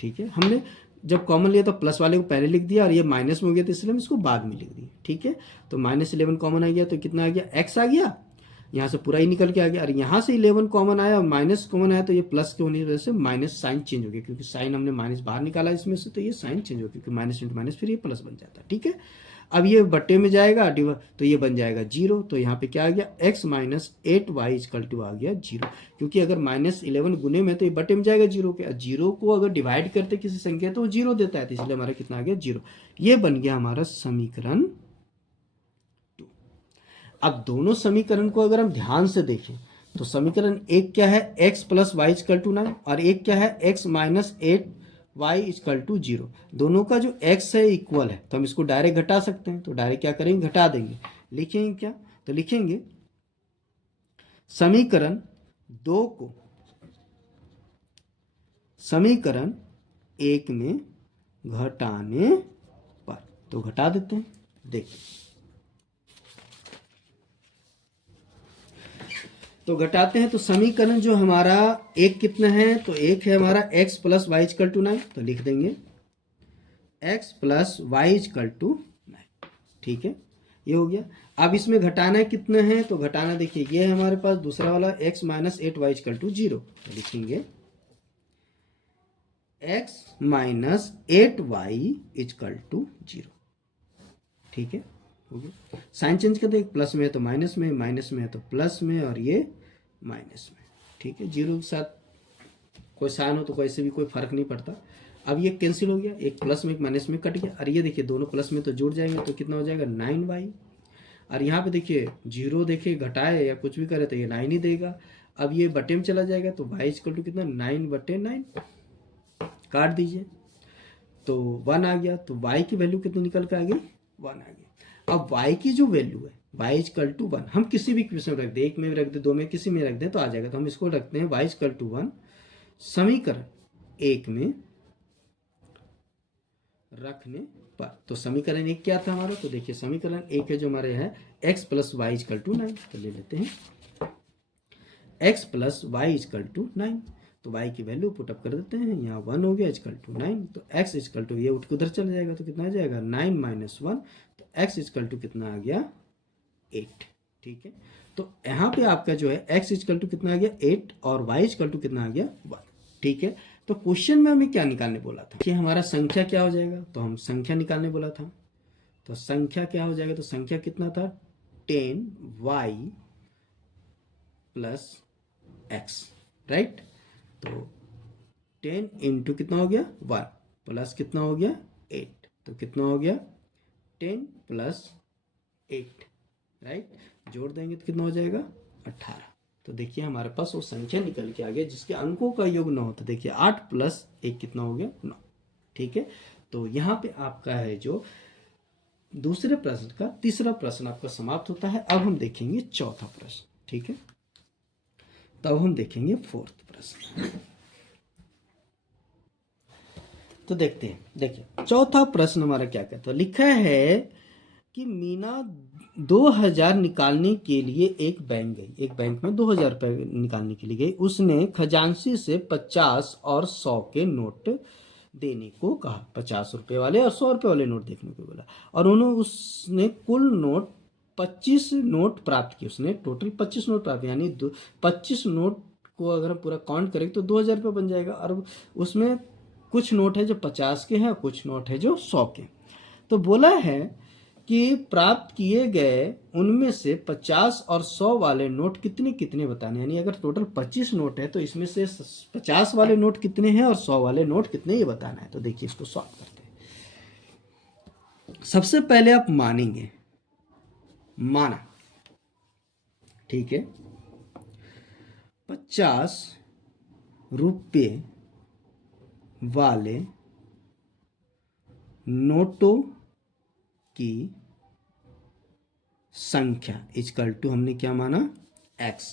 ठीक है, हमने जब कॉमन लिया तो प्लस वाले को पहले लिख दिया और ये माइनस में हो गया तो इसलिए हम इसको बाद में लिख दिए। ठीक है, तो -11 कॉमन आ गया तो कितना आ गया x आ गया, यहाँ से पूरा ही निकल के आ गया, और यहाँ से 11 कॉमन आया और माइनस कॉमन आया तो ये प्लस के होने की वजह से माइनस साइन चेंज हो गया, क्योंकि साइन हमने माइनस बाहर निकाला इसमें से तो ये साइन चेंज हो गया, क्योंकि माइनस इंटू माइनस फिर ये प्लस बन जाता है। ठीक है, अब ये बट्टे में जाएगा तो ये बन जाएगा 0, तो यहाँ पे क्या आ गया x minus 8y equal to आ गया 0, क्योंकि अगर -11 गुने में तो ये बट्टे में जाएगा 0 के, 0 को अगर डिवाइड करते किसी संख्या तो वो 0 देता है, तो इसलिए हमारा कितना आ गया 0। ये बन गया हमारा समीकरण 2। अब दोनों समीकरण को अगर हम ध्यान से देखें तो समीकरण एक क्या है x plus y equal to 9, और एक क्या है x minus 8y equal to 0। दोनों का जो x है इक्वल है तो हम इसको डायरेक्ट घटा सकते हैं, तो डायरेक्ट क्या करेंगे घटा देंगे, लिखेंगे क्या, तो लिखेंगे समीकरण 2 को समीकरण 1 में घटाने पर, तो घटा देते हैं। देखिए तो घटाते हैं तो समीकरण जो हमारा एक कितना है, तो एक है हमारा x plus y equal to 9, तो लिख देंगे x plus y equal to 9। ठीक है, ये हो गया। अब इसमें घटाना कितना है, तो घटाना देखिए ये है हमारे पास दूसरा वाला x minus 8y equal to 0, तो लिखेंगे x minus 8y equal to 0। ठीक है, हो गया। साइन चेंज करते हैं, प्लस में है तो माइनस में, माइनस में है तो प्लस में, और ये माइनस में। ठीक है, 0 के साथ कोई साइन हो तो कोई से भी कोई फर्क नहीं पड़ता। अब ये कैंसिल हो गया, एक प्लस में एक माइनस में कट गया, और ये देखिए दोनों प्लस में तो जुड़ जाएंगे तो कितना हो जाएगा 9y, और यहाँ पे देखिए 0 देखिए घटाए या कुछ भी करे तो ये 9 ही देगा। अब ये बटे में चला जाएगा तो y इक्वल टू कितना 9/9, काट दीजिए तो 1 आ गया, तो y की वैल्यू कितनी निकल के आ गई 1 आ गई। अब y की जो वैल्यू है y इक्वल टू 1, हम किसी भी इक्वेशन में रख दें, एक में भी रख दें, दो में किसी में रख दें तो आ जाएगा, तो हम इसको रखते हैं y इक्वल टू 1 समीकरण 1 में रखने पर। तो समीकरण 1 क्या था हमारा, तो देखिए समीकरण 1 है जो हमारे है x plus y equal to 9, तो ले लेते हैं x plus y equal to 9, तो y की वैल्यू पुटअप कर देते हैं, यहाँ 1 हो गया इक्वल टू 9, तो x इक्वल टू ये उठ के उधर चला जाएगा तो कितना आ जाएगा 9 माइनस 1, तो x इक्वल टू कितना आ गया 8। ठीक है, तो यहाँ पे आपका जो है x इक्वल टू कितना आ गया 8 और y इक्वल टू कितना आ गया 1। ठीक है, तो क्वेश्चन में हमें क्या निकालने बोला था कि हमारा संख्या क्या हो जाएगा, तो हम संख्या निकालने बोला था, तो संख्या क्या हो जाएगा, तो संख्या कितना था 10y प्लस x, राइट। तो 10 इंटू कितना हो गया 1 प्लस कितना हो गया 8, तो कितना हो गया 10 प्लस 8, राइट। जोड़ देंगे तो कितना हो जाएगा 18। तो देखिए हमारे पास वो संख्या निकल के आ गया जिसके अंकों का योग 9 होता है। देखिए 8 प्लस 1 कितना हो गया 9। ठीक है, तो यहाँ पे आपका है जो दूसरे प्रश्न का तीसरा प्रश्न आपका समाप्त होता है। अब हम देखेंगे चौथा प्रश्न, ठीक है। तब हम देखेंगे फोर्थ प्रश्न। तो देखते हैं, देखिए चौथा प्रश्न हमारा क्या कहता है। लिखा है कि मीना 2000 निकालने के लिए एक बैंक गई, एक बैंक में 2000 रुपये निकालने के लिए गई। उसने खजांची से 50 और 100 के नोट देने को कहा, 50 रुपये वाले और 100 रुपये वाले नोट देखने को बोला, और उन्होंने उसने कुल नोट 25 नोट प्राप्त किए। उसने टोटल 25 नोट प्राप्त, यानी 25 नोट को अगर हम पूरा काउंट करें तो 2000 रुपये बन जाएगा। और उसमें कुछ नोट है जो 50 के हैं, कुछ नोट है जो 100 के। तो बोला है कि प्राप्त किए गए उनमें से 50 और 100 वाले नोट कितने कितने बताने, यानी अगर टोटल 25 नोट है तो इसमें से 50 वाले नोट कितने हैं और 100 वाले नोट कितने, ये बताना है। तो देखिए इसको सॉल्व करते हैं। सबसे पहले आप मानेंगे, माना, ठीक है, 50 रुपये वाले नोटों की संख्या इक्वल टू, हमने क्या माना, x।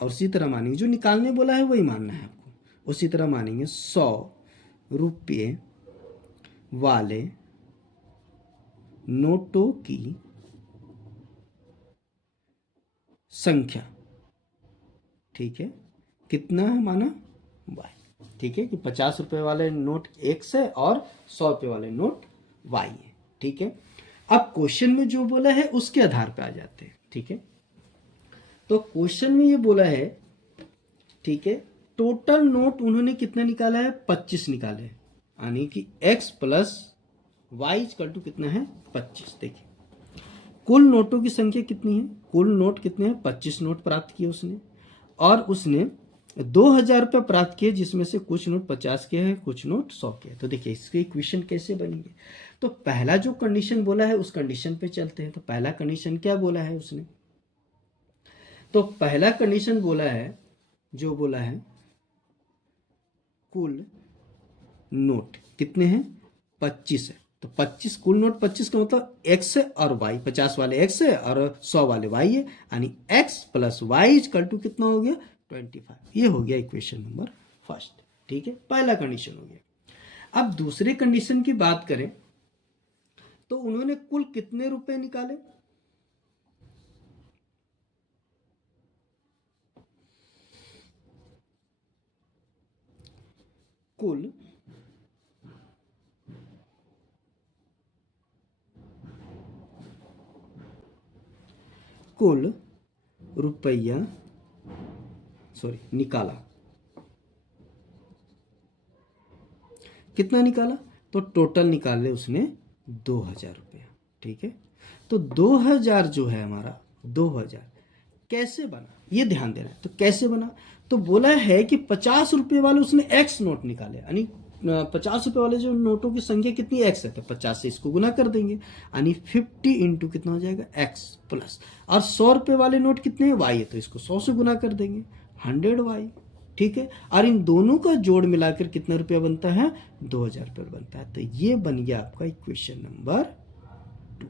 और उसी तरह मानेंगे, जो निकालने बोला है वही मानना है आपको। उसी तरह मानेंगे 100 रुपये वाले नोटों की संख्या, ठीक है, कितना है माना, y, ठीक है, कि 50 रुपये वाले नोट x है और 100 रुपये वाले नोट y है, ठीक है। अब क्वेश्चन में जो बोला है उसके आधार पे आ जाते हैं, ठीक है। तो क्वेश्चन में ये बोला है, ठीक है, टोटल नोट उन्होंने कितना निकाला है, 25 निकाले, यानी कि x plus y equal to कितना है, 25। देखिए कुल नोटों की संख्या कितनी है, कुल नोट कितने हैं, 25 नोट प्राप्त किए उसने, और उसने 2000 रुपये प्राप्त किए, जिसमें से कुछ नोट 50 के हैं, कुछ नोट 100 के हैं। तो देखिए इसके इक्वेशन कैसे बनेंगे। तो पहला जो कंडीशन बोला है उस कंडीशन पे चलते हैं। तो पहला कंडीशन क्या बोला है उसने, तो पहला कंडीशन बोला है, जो बोला है कुल नोट कितने हैं, 25 है। तो 25 कुल नोट 25 का मतलब x है और y, 50 वाले x है और 100 वाले y है, यानी x plus y equal to कितना हो गया, 25। ये हो गया इक्वेशन नंबर फर्स्ट, ठीक है, पहला कंडीशन हो गया। अब दूसरे कंडीशन की बात करें तो उन्होंने कुल कितने रुपए निकाले, कुल कुल रुपया, सॉरी निकाला, कितना निकाला, तो टोटल निकाले उसने 2000 रुपया, ठीक है। तो 2000 जो है हमारा, 2000 कैसे बना, ये ध्यान देना है। तो कैसे बना, तो बोला है कि 50 रुपये वाले उसने x नोट निकाले, यानी 50 रुपये वाले जो नोटों की संख्या कितनी x है, तो 50 से इसको गुना कर देंगे, यानी 50 इंटू कितना हो जाएगा x प्लस, और 100 रुपये वाले नोट कितने हैं, y है, तो इसको 100 से गुना कर देंगे, 100y, ठीक है। और इन दोनों का जोड़ मिलाकर कितना रुपया बनता है, 2000 रुपये बनता है। तो ये बन गया आपका इक्वेशन नंबर 2,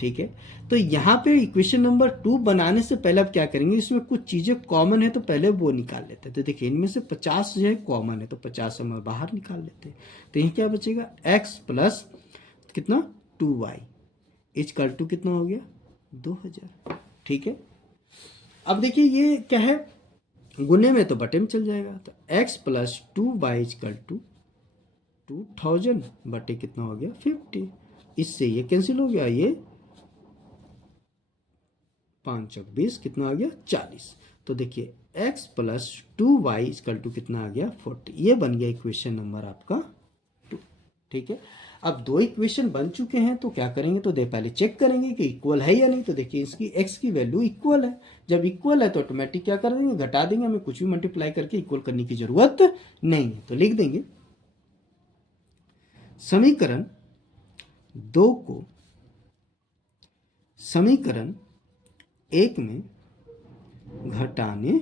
ठीक है। तो यहाँ पे इक्वेशन नंबर 2 बनाने से पहले आप क्या करेंगे, इसमें कुछ चीजें कॉमन है तो पहले वो निकाल लेते हैं। तो देखिए इनमें से 50 जो है कॉमन है, तो 50 हम बाहर निकाल लेते हैं। तो यहाँ क्या बचेगा, x प्लस कितना 2y इक्वल टू कितना हो गया, 2000, ठीक है। अब देखिए ये क्या है, गुने में तो बटे में चल जाएगा। तो x plus 2y equal to 2000 बटे कितना हो गया, 50। इससे ये कैंसिल हो गया, ये 5 चौक 20, कितना आ गया, 40। तो देखिए x plus 2y equal to कितना आ गया, 40। ये बन गया इक्वेशन नंबर आपका 2, ठीक है। अब दो इक्वेशन बन चुके हैं, तो क्या करेंगे, तो पहले चेक करेंगे कि इक्वल है या नहीं। तो देखिए इसकी x की वैल्यू इक्वल है, जब इक्वल है तो ऑटोमेटिक क्या कर देंगे, घटा देंगे, हमें कुछ भी मल्टीप्लाई करके इक्वल करने की जरूरत नहीं है। तो लिख देंगे समीकरण 2 को समीकरण 1 में घटाने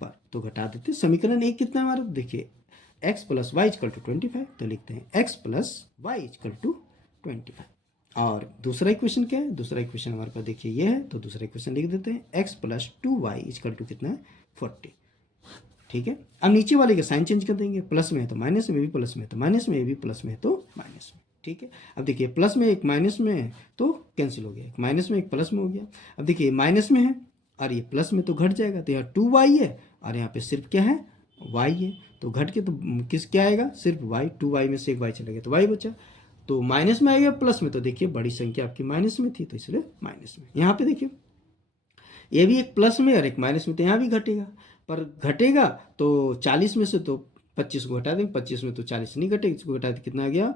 पर, तो घटा देते, समीकरण 1 कितना है हमारा, देखिए x plus y equal to 25, तो लिखते हैं x plus y equal to 25, और दूसरा इक्वेशन क्या है, दूसरा इक्वेशन हमारे पास देखिए ये है, तो दूसरा इक्वेशन लिख देते हैं x plus 2y equal to कितना है 40। ठीक है, अब नीचे वाले का साइन चेंज कर देंगे, प्लस में है तो माइनस में, भी प्लस में है तो माइनस में, भी प्लस में है तो माइनस में। ठीक है, अब देखिए प्लस में एक माइनस में है तो कैंसिल हो गया, एक माइनस में एक प्लस में हो गया। अब देखिए माइनस में है और ये प्लस में तो घट जाएगा, तो यहाँ 2y है और यहाँ पे सिर्फ क्या है y है, तो घट के तो किस क्या आएगा, सिर्फ y, 2y में से एक y चला गया तो y बचा। तो माइनस में आएगा प्लस में, तो देखिए बड़ी संख्या आपकी माइनस में थी तो इसलिए माइनस में। यहाँ पे देखिए ये भी एक प्लस में और एक माइनस में, तो यहाँ भी घटेगा, पर घटेगा तो 40 में से तो 25 को घटा देंगे, 25 में तो 40 नहीं घटेगा, इसको घटा दें कितना आ गया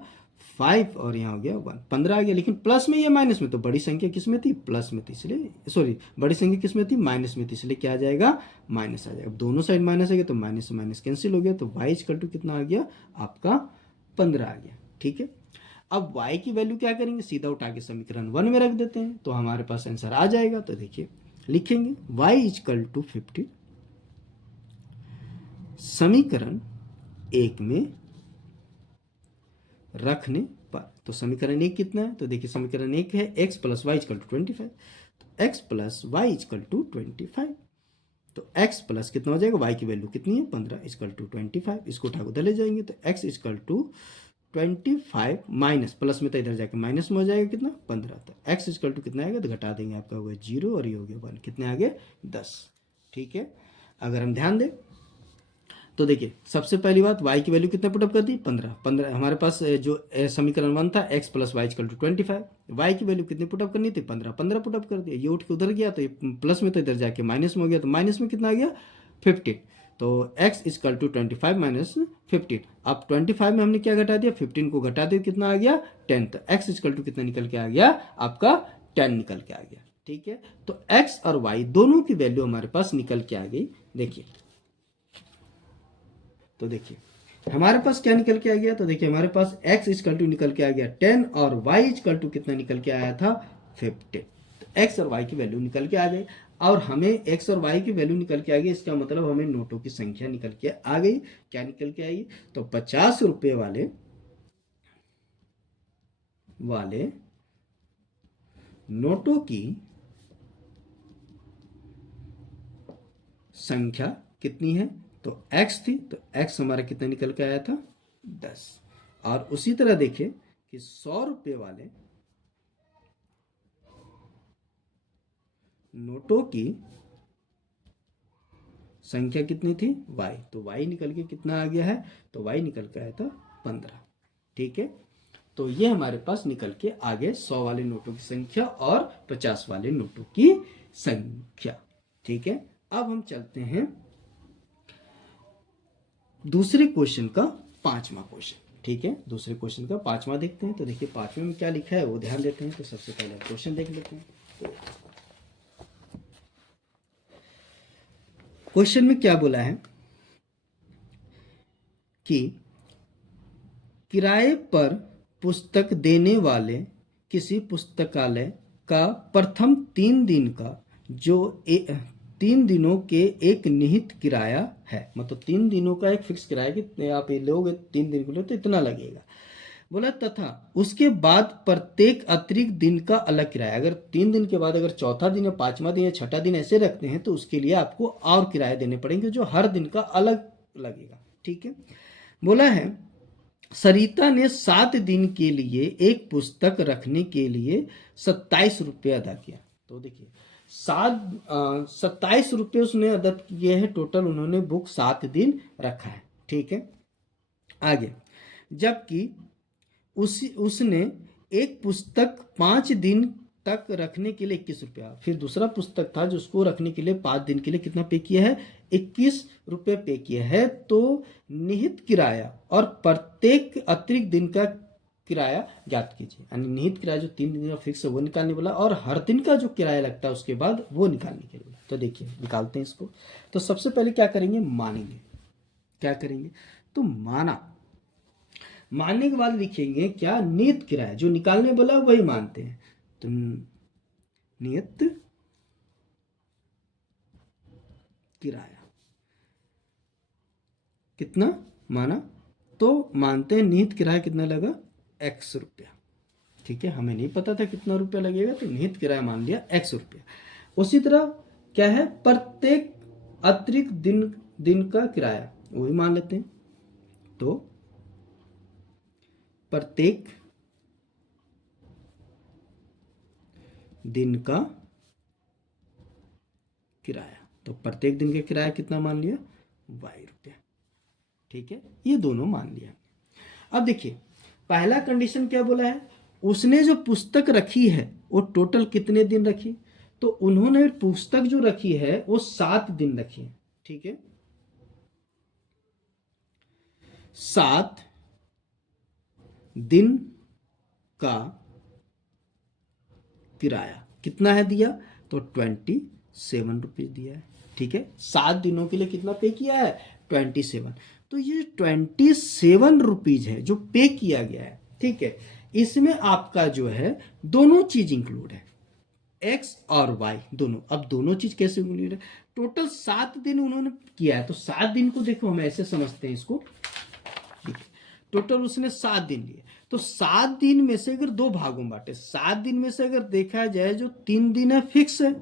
5 और यहाँ हो गया 1, 15 आ गया। लेकिन प्लस में या माइनस में, तो बड़ी संख्या किस में थी, प्लस में थी, इसलिए सॉरी बड़ी संख्या किस में थी, माइनस में थी, इसलिए क्या आ जाएगा माइनस आ जाएगा। अब दोनों साइड माइनस आ गया तो माइनस से माइनस कैंसिल हो गया, तो y इक्वल टू कितना आ गया आपका 15 आ गया। ठीक है, अब y की वैल्यू क्या करेंगे, सीधा उठा के समीकरण 1 में रख देते हैं तो हमारे पास आंसर आ जाएगा। तो देखिए लिखेंगे y इक्वल टू 50 समीकरण 1 में रखने पर। तो समीकरण 1 कितना है, तो देखिए समीकरण 1 है x plus y equal to 25, तो x plus y equal to 25, तो x प्लस कितना हो जाएगा, y की वैल्यू कितनी है 15 इक्वल टू 25, इसको उठा उधर ले जाएंगे तो x equal to 25 minus plus में तो इधर जाके माइनस में हो जाएगा कितना 15, तो x इक्वल टू कितना आएगा, तो घटा देंगे आपका होगा 0 और ये हो गया 1, कितने आ गए 10। ठीक है, अगर हम ध्यान दें तो देखिए सबसे पहली बात y की वैल्यू कितने पुटअप कर दी 15, 15 हमारे पास जो समीकरण 1 था x plus y equal to 25, y की वैल्यू कितनी पुटअप करनी थी 15, 15 पुटअप कर दिया, ये उठ के उधर गया तो ये प्लस में तो इधर जाके माइनस में हो गया, तो माइनस में कितना आ गया 15, तो x इक्वल टू 25 माइनस 15। अब 25 में हमने क्या घटा दिया 15 को घटा दिया, कितना आ गया 10, तो x इक्वल टू कितना निकल के आ गया आपका 10 निकल के आ गया। ठीक है, तो x और y दोनों की वैल्यू हमारे पास निकल के आ गई। देखिए तो देखिए हमारे पास क्या निकल के आ गया, तो देखिए हमारे पास x इक्वल टू निकल के आ गया 10 और y इक्वल टू कितना निकल के आया था 50, तो x और y की वैल्यू निकल के आ गई। और हमें x और y की वैल्यू निकल के आ गई, इसका मतलब हमें नोटों की संख्या निकल के आ गई। क्या निकल के आई, तो 50 रुपए वाले नोटों की संख्या कितनी है, तो x थी, तो x हमारा कितना निकल के आया था 10। और उसी तरह देखिए कि 100 रुपये वाले नोटों की संख्या कितनी थी y, तो y निकल के कितना आ गया है, तो y निकल के आया था 15। ठीक है, तो ये हमारे पास निकल के आगे 100 वाले नोटों की संख्या और 50 वाले नोटों की संख्या। ठीक है, अब हम चलते हैं दूसरे क्वेश्चन का 5वां क्वेश्चन। ठीक है, दूसरे क्वेश्चन का 5वां देखते हैं। तो देखिए 5वें में क्या लिखा है वो ध्यान देते हैं। तो सबसे पहले क्वेश्चन देख लेते हैं। तो क्वेश्चन में क्या बोला है कि किराए पर पुस्तक देने वाले किसी पुस्तकालय का प्रथम 3 दिन का जो 3 दिनों के एक निहित किराया है, मतलब 3 दिनों का एक फिक्स किराया कि आप ये लोगे 3 दिन के लिए तो इतना लगेगा, बोला तथा उसके बाद प्रत्येक अतिरिक्त दिन का अलग किराया। अगर 3 दिन के बाद अगर चौथा दिन या 5वां दिन या छठा दिन ऐसे रखते हैं तो उसके लिए आपको और किराया देने पड़ेंगे जो हर दिन का अलग लगेगा। ठीक है, बोला है सरिता ने 7 दिन के लिए एक पुस्तक रखने के लिए 27 रुपये अदा किया। तो देखिए 27 रुपये उसने अदा किए हैं टोटल, उन्होंने बुक 7 दिन रखा है। ठीक है, आगे जबकि उसने एक पुस्तक 5 दिन तक रखने के लिए 21 रुपया, फिर दूसरा पुस्तक था जो उसको रखने के लिए 5 दिन के लिए कितना पे किया है 21 रुपये पे किया है। तो निहित किराया और प्रत्येक अतिरिक्त दिन का किराया ज्ञात कीजिए, यानी निहित किराया जो 3 दिन का फिक्स है वो निकालने वाला और हर दिन का जो किराया लगता है उसके बाद वो निकालने के लिए। तो देखिए निकालते हैं इसको। तो सबसे पहले क्या करेंगे, मानेंगे। क्या करेंगे, तो मानने के बाद लिखेंगे क्या, नियत किराया, जो निकालने बोला वही मानते हैं। तो नियत किराया कितना माना, तो मानते हैं नियत किराया कितना लगा x रुपया। ठीक है, हमें नहीं पता था कितना रुपया लगेगा, तो निहित किराया मान लिया x रुपया। उसी तरह क्या है, प्रत्येक अतिरिक्त दिन का किराया, वो भी मान लेते हैं। तो प्रत्येक दिन का किराया, तो प्रत्येक दिन का किराया कितना मान लिया, y रुपया। ठीक है, ये दोनों मान लिया। अब देखिए पहला कंडीशन क्या बोला है, उसने जो पुस्तक रखी है वो टोटल कितने दिन रखी, तो उन्होंने पुस्तक जो रखी है वो 7 दिन रखी है। ठीक है, 7 दिन का किराया कितना है दिया, तो 27 रुपीज दिया है। ठीक है, 7 दिनों के लिए कितना पे किया है, 27। तो ये 27 रुपीज है जो पे किया गया है। ठीक है, इसमें आपका जो है दोनों चीज इंक्लूड है, एक्स और वाई दोनों। अब दोनों चीज कैसे इंक्लूड है, टोटल 7 दिन उन्होंने किया है, तो 7 दिन को देखो हम ऐसे समझते हैं इसको। टोटल उसने 7 दिन लिए, तो 7 दिन में से अगर 2 भागों में बांटे, 7 दिन में से अगर देखा जाए जो 3 दिन है फिक्स है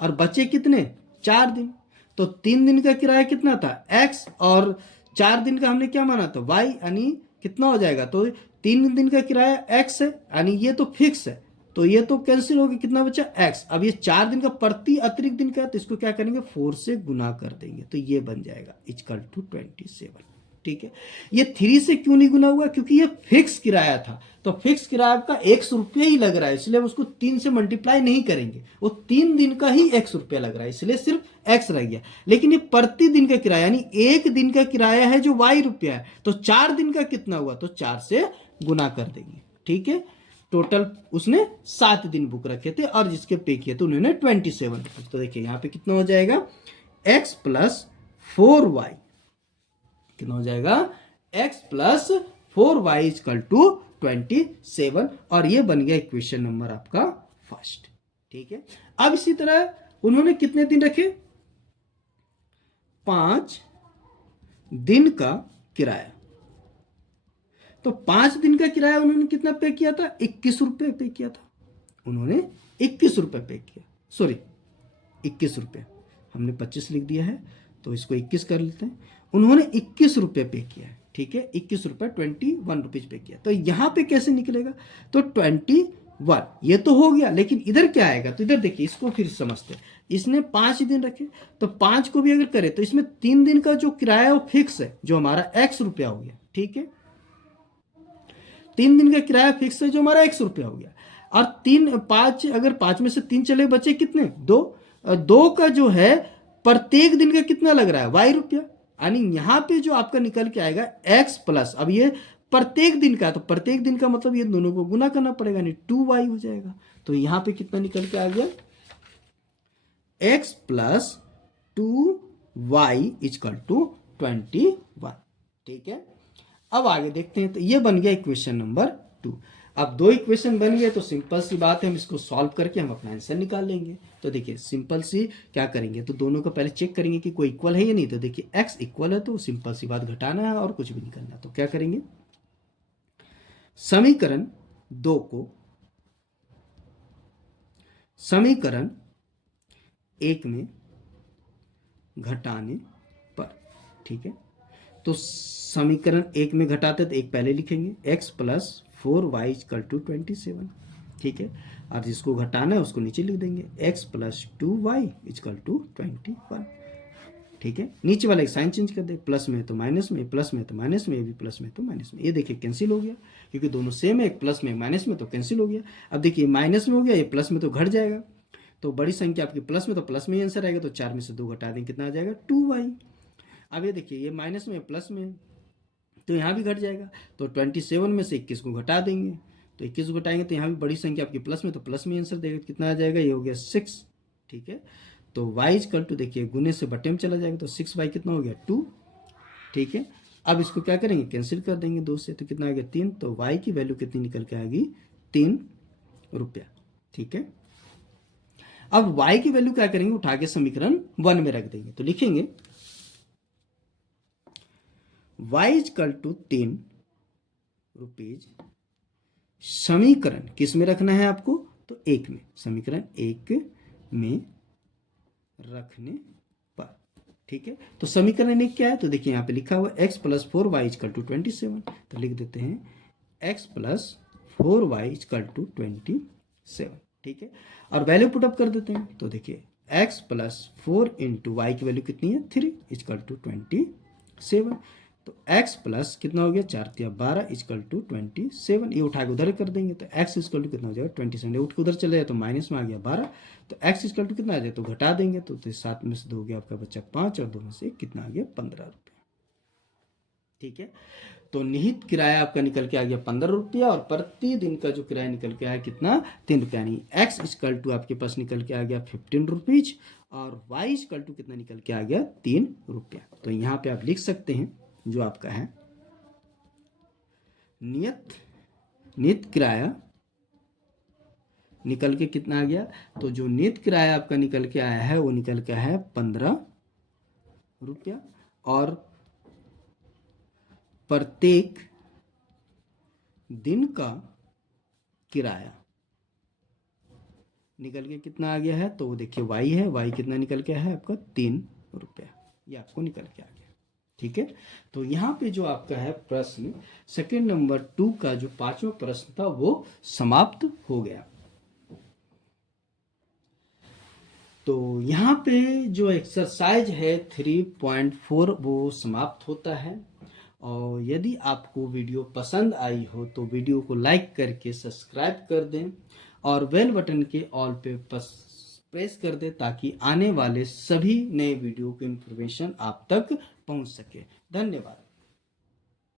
और बचे कितने, 4 दिन, तो 3 दिन का किराया कितना था x और 4 दिन का हमने क्या माना था y, यानी कितना हो जाएगा, तो 3 दिन का किराया x है, यानी ये तो फिक्स है, तो ये तो कैंसिल हो गया, कितना बचा x। अब ये 4 दिन का प्रति अतिरिक्त दिन का, तो इसको क्या करेंगे 4 से गुना कर देंगे, तो ये बन जाएगा इक्वल टू 27। ठीक है, ये 3 से क्यों नहीं गुना हुआ, क्योंकि ये फिक्स किराया था, तो फिक्स किराया का 100 रुपया ही लग रहा है, इसलिए उसको 3 से मल्टीप्लाई नहीं करेंगे, वो 3 दिन का ही 100 रुपया लग रहा है, इसलिए सिर्फ x रह गया। लेकिन ये प्रति दिन का किराया यानी 1 दिन का किराया है जो y रुपया है, तो 4 दिन का कितना हुआ, तो 4 से गुना कर देंगे। ठीक है, टोटल उसने 7 दिन बुक रखे थे और जिसके पे किए तो उन्होंने 27 रुपये। तो देखिए यहाँ पे कितना हो जाएगा, x प्लस 4y, कितना हो जाएगा, x plus 4y equal to 27, और ये बन गया इक्वेशन नंबर आपका फर्स्ट। ठीक है, अब इसी तरह उन्होंने कितने दिन रखे, 5 दिन का किराया, तो 5 दिन का किराया उन्होंने कितना पे किया था, 21 रुपये पे किया था, उन्होंने 21 रुपये पे किया, सॉरी 21 रुपये, हमने 25 लिख दिया है तो इसको 21 कर लेते हैं, उन्होंने 21 रुपये पे किया है। ठीक है, 21 रुपये 21 रुपीज पे किया, तो यहाँ पे कैसे निकलेगा, तो 21 ये तो हो गया, लेकिन इधर क्या आएगा, तो इधर देखिए इसको फिर समझते हैं। इसने 5 दिन रखे, तो 5 को भी अगर करें तो इसमें 3 दिन का जो किराया है वो फिक्स है, जो हमारा x रुपया हो गया। ठीक है, 3 दिन का किराया फिक्स है जो हमारा x रुपया हो गया, और 5 अगर 5 में से 3 चले बचे कितने, 2 का जो है प्रत्येक दिन का कितना लग रहा है, y रुपया, यानी यहां पे जो आपका निकल के आएगा x प्लस, अब ये प्रत्येक दिन का, तो प्रत्येक दिन का मतलब ये दोनों को गुना करना पड़ेगा, यानी 2y हो जाएगा, तो यहां पे कितना निकल के आ गया, x plus 2y equal to 21। ठीक है, अब आगे देखते हैं, तो ये बन गया इक्वेशन नंबर 2। अब 2 इक्वेशन बन गए तो सिंपल सी बात है, हम इसको सॉल्व करके हम अपना आंसर निकाल लेंगे। तो देखिए सिंपल सी क्या करेंगे, तो दोनों को पहले चेक करेंगे कि कोई इक्वल है या नहीं, तो देखिए x इक्वल है तो सिंपल सी बात घटाना है और कुछ भी नहीं करना। तो क्या करेंगे, समीकरण 2 को समीकरण 1 में घटाने पर, ठीक है, तो समीकरण 1 में घटाते तो 1 पहले लिखेंगे, x plus 4y equal to 27। ठीक है, और जिसको घटाना है उसको नीचे लिख देंगे, x plus 2y equal to 21। ठीक है, नीचे वाला एक साइन चेंज कर दे, प्लस में तो माइनस में, प्लस में तो माइनस में, भी प्लस में तो माइनस में, ये देखिए कैंसिल हो गया, क्योंकि दोनों सेम है, एक प्लस में माइनस में, तो कैंसिल हो गया। अब देखिए माइनस में हो गया, ये प्लस में तो घट जाएगा, तो बड़ी संख्या आपकी प्लस में, तो प्लस में ही आंसर आएगा, तो 4 में से 2 घटा देंगे, कितना आ जाएगा 2y। अब ये देखिए ये माइनस में प्लस में, तो यहाँ भी घट जाएगा, तो 27 में से 21 को घटा देंगे, तो 21 को घटाएंगे तो यहाँ भी बड़ी संख्या आपकी प्लस में, तो प्लस में आंसर देगा, कितना आ जाएगा, ये हो गया 6। ठीक है, तो y इक्वल टू देखिए गुने से बटे में चला जाएगा, तो 6y कितना हो गया 2। ठीक है, अब इसको क्या करेंगे, कैंसिल कर देंगे 2 से, तो कितना आ गया 3, तो y की वैल्यू कितनी निकल के आएगी, 3 रुपया। ठीक है, अब y की वैल्यू क्या करेंगे, उठा के समीकरण 1 में रख देंगे, तो लिखेंगे y इक्वल टू 10 रुपीज समीकरण किस में रखना है आपको, तो एक में, समीकरण एक में रखने पर। ठीक है, तो समीकरण एक क्या है, तो देखिए यहाँ पे लिखा हुआ x plus 4y equal to 27, तो लिख देते हैं x plus 4y equal to 27। ठीक है, और वैल्यू पुटअप कर देते हैं, तो देखिए x प्लस 4 इंटू वाई की वैल्यू कितनी है 3 इक्वल टू 27, तो x प्लस कितना हो गया 4 तिया 12 इक्वल टू 27, ये उठा के उधर कर देंगे तो x इक्वल टू कितना हो जाएगा 27, उठ के उधर चले जाए तो माइनस में आ गया 12, तो x इक्वल टू कितना आ जाए तो घटा देंगे, तो 7 में से 2 हो गया आपका बच्चा 5 और 2 में से कितना आ गया 15 रुपया। ठीक है, तो निहित किराया आपका निकल के आ गया 15 रुपया और प्रतिदिन का जो किराया निकल के आया कितना 3 रुपया, यानी x इक्वल टू आपके पास निकल के आ गया 15 रुपीज और y इक्वल टू कितना निकल के आ गया 3 रुपया। तो यहाँ पे आप लिख सकते हैं जो आपका है नियत किराया निकल के कितना आ गया, तो जो नियत किराया आपका निकल के आया है वो निकल के है 15 रुपया और प्रत्येक दिन का किराया निकल के कितना आ गया है, तो देखिए y है, y कितना निकल के है आपका 3 रुपया, ये आपको निकल के आ गया। ठीक है, तो यहाँ पे जो आपका है प्रश्न सेकंड नंबर 2 का जो 5वां प्रश्न था वो समाप्त हो गया। तो यहाँ पे जो एक्सरसाइज है 3.4 वो समाप्त होता है, और यदि आपको वीडियो पसंद आई हो तो वीडियो को लाइक करके सब्सक्राइब कर दें और बेल बटन के ऑल पे प्रेस कर दें ताकि आने वाले सभी नए वीडियो की इन्फॉर्मेशन आप तक पहुंच सके। धन्यवाद।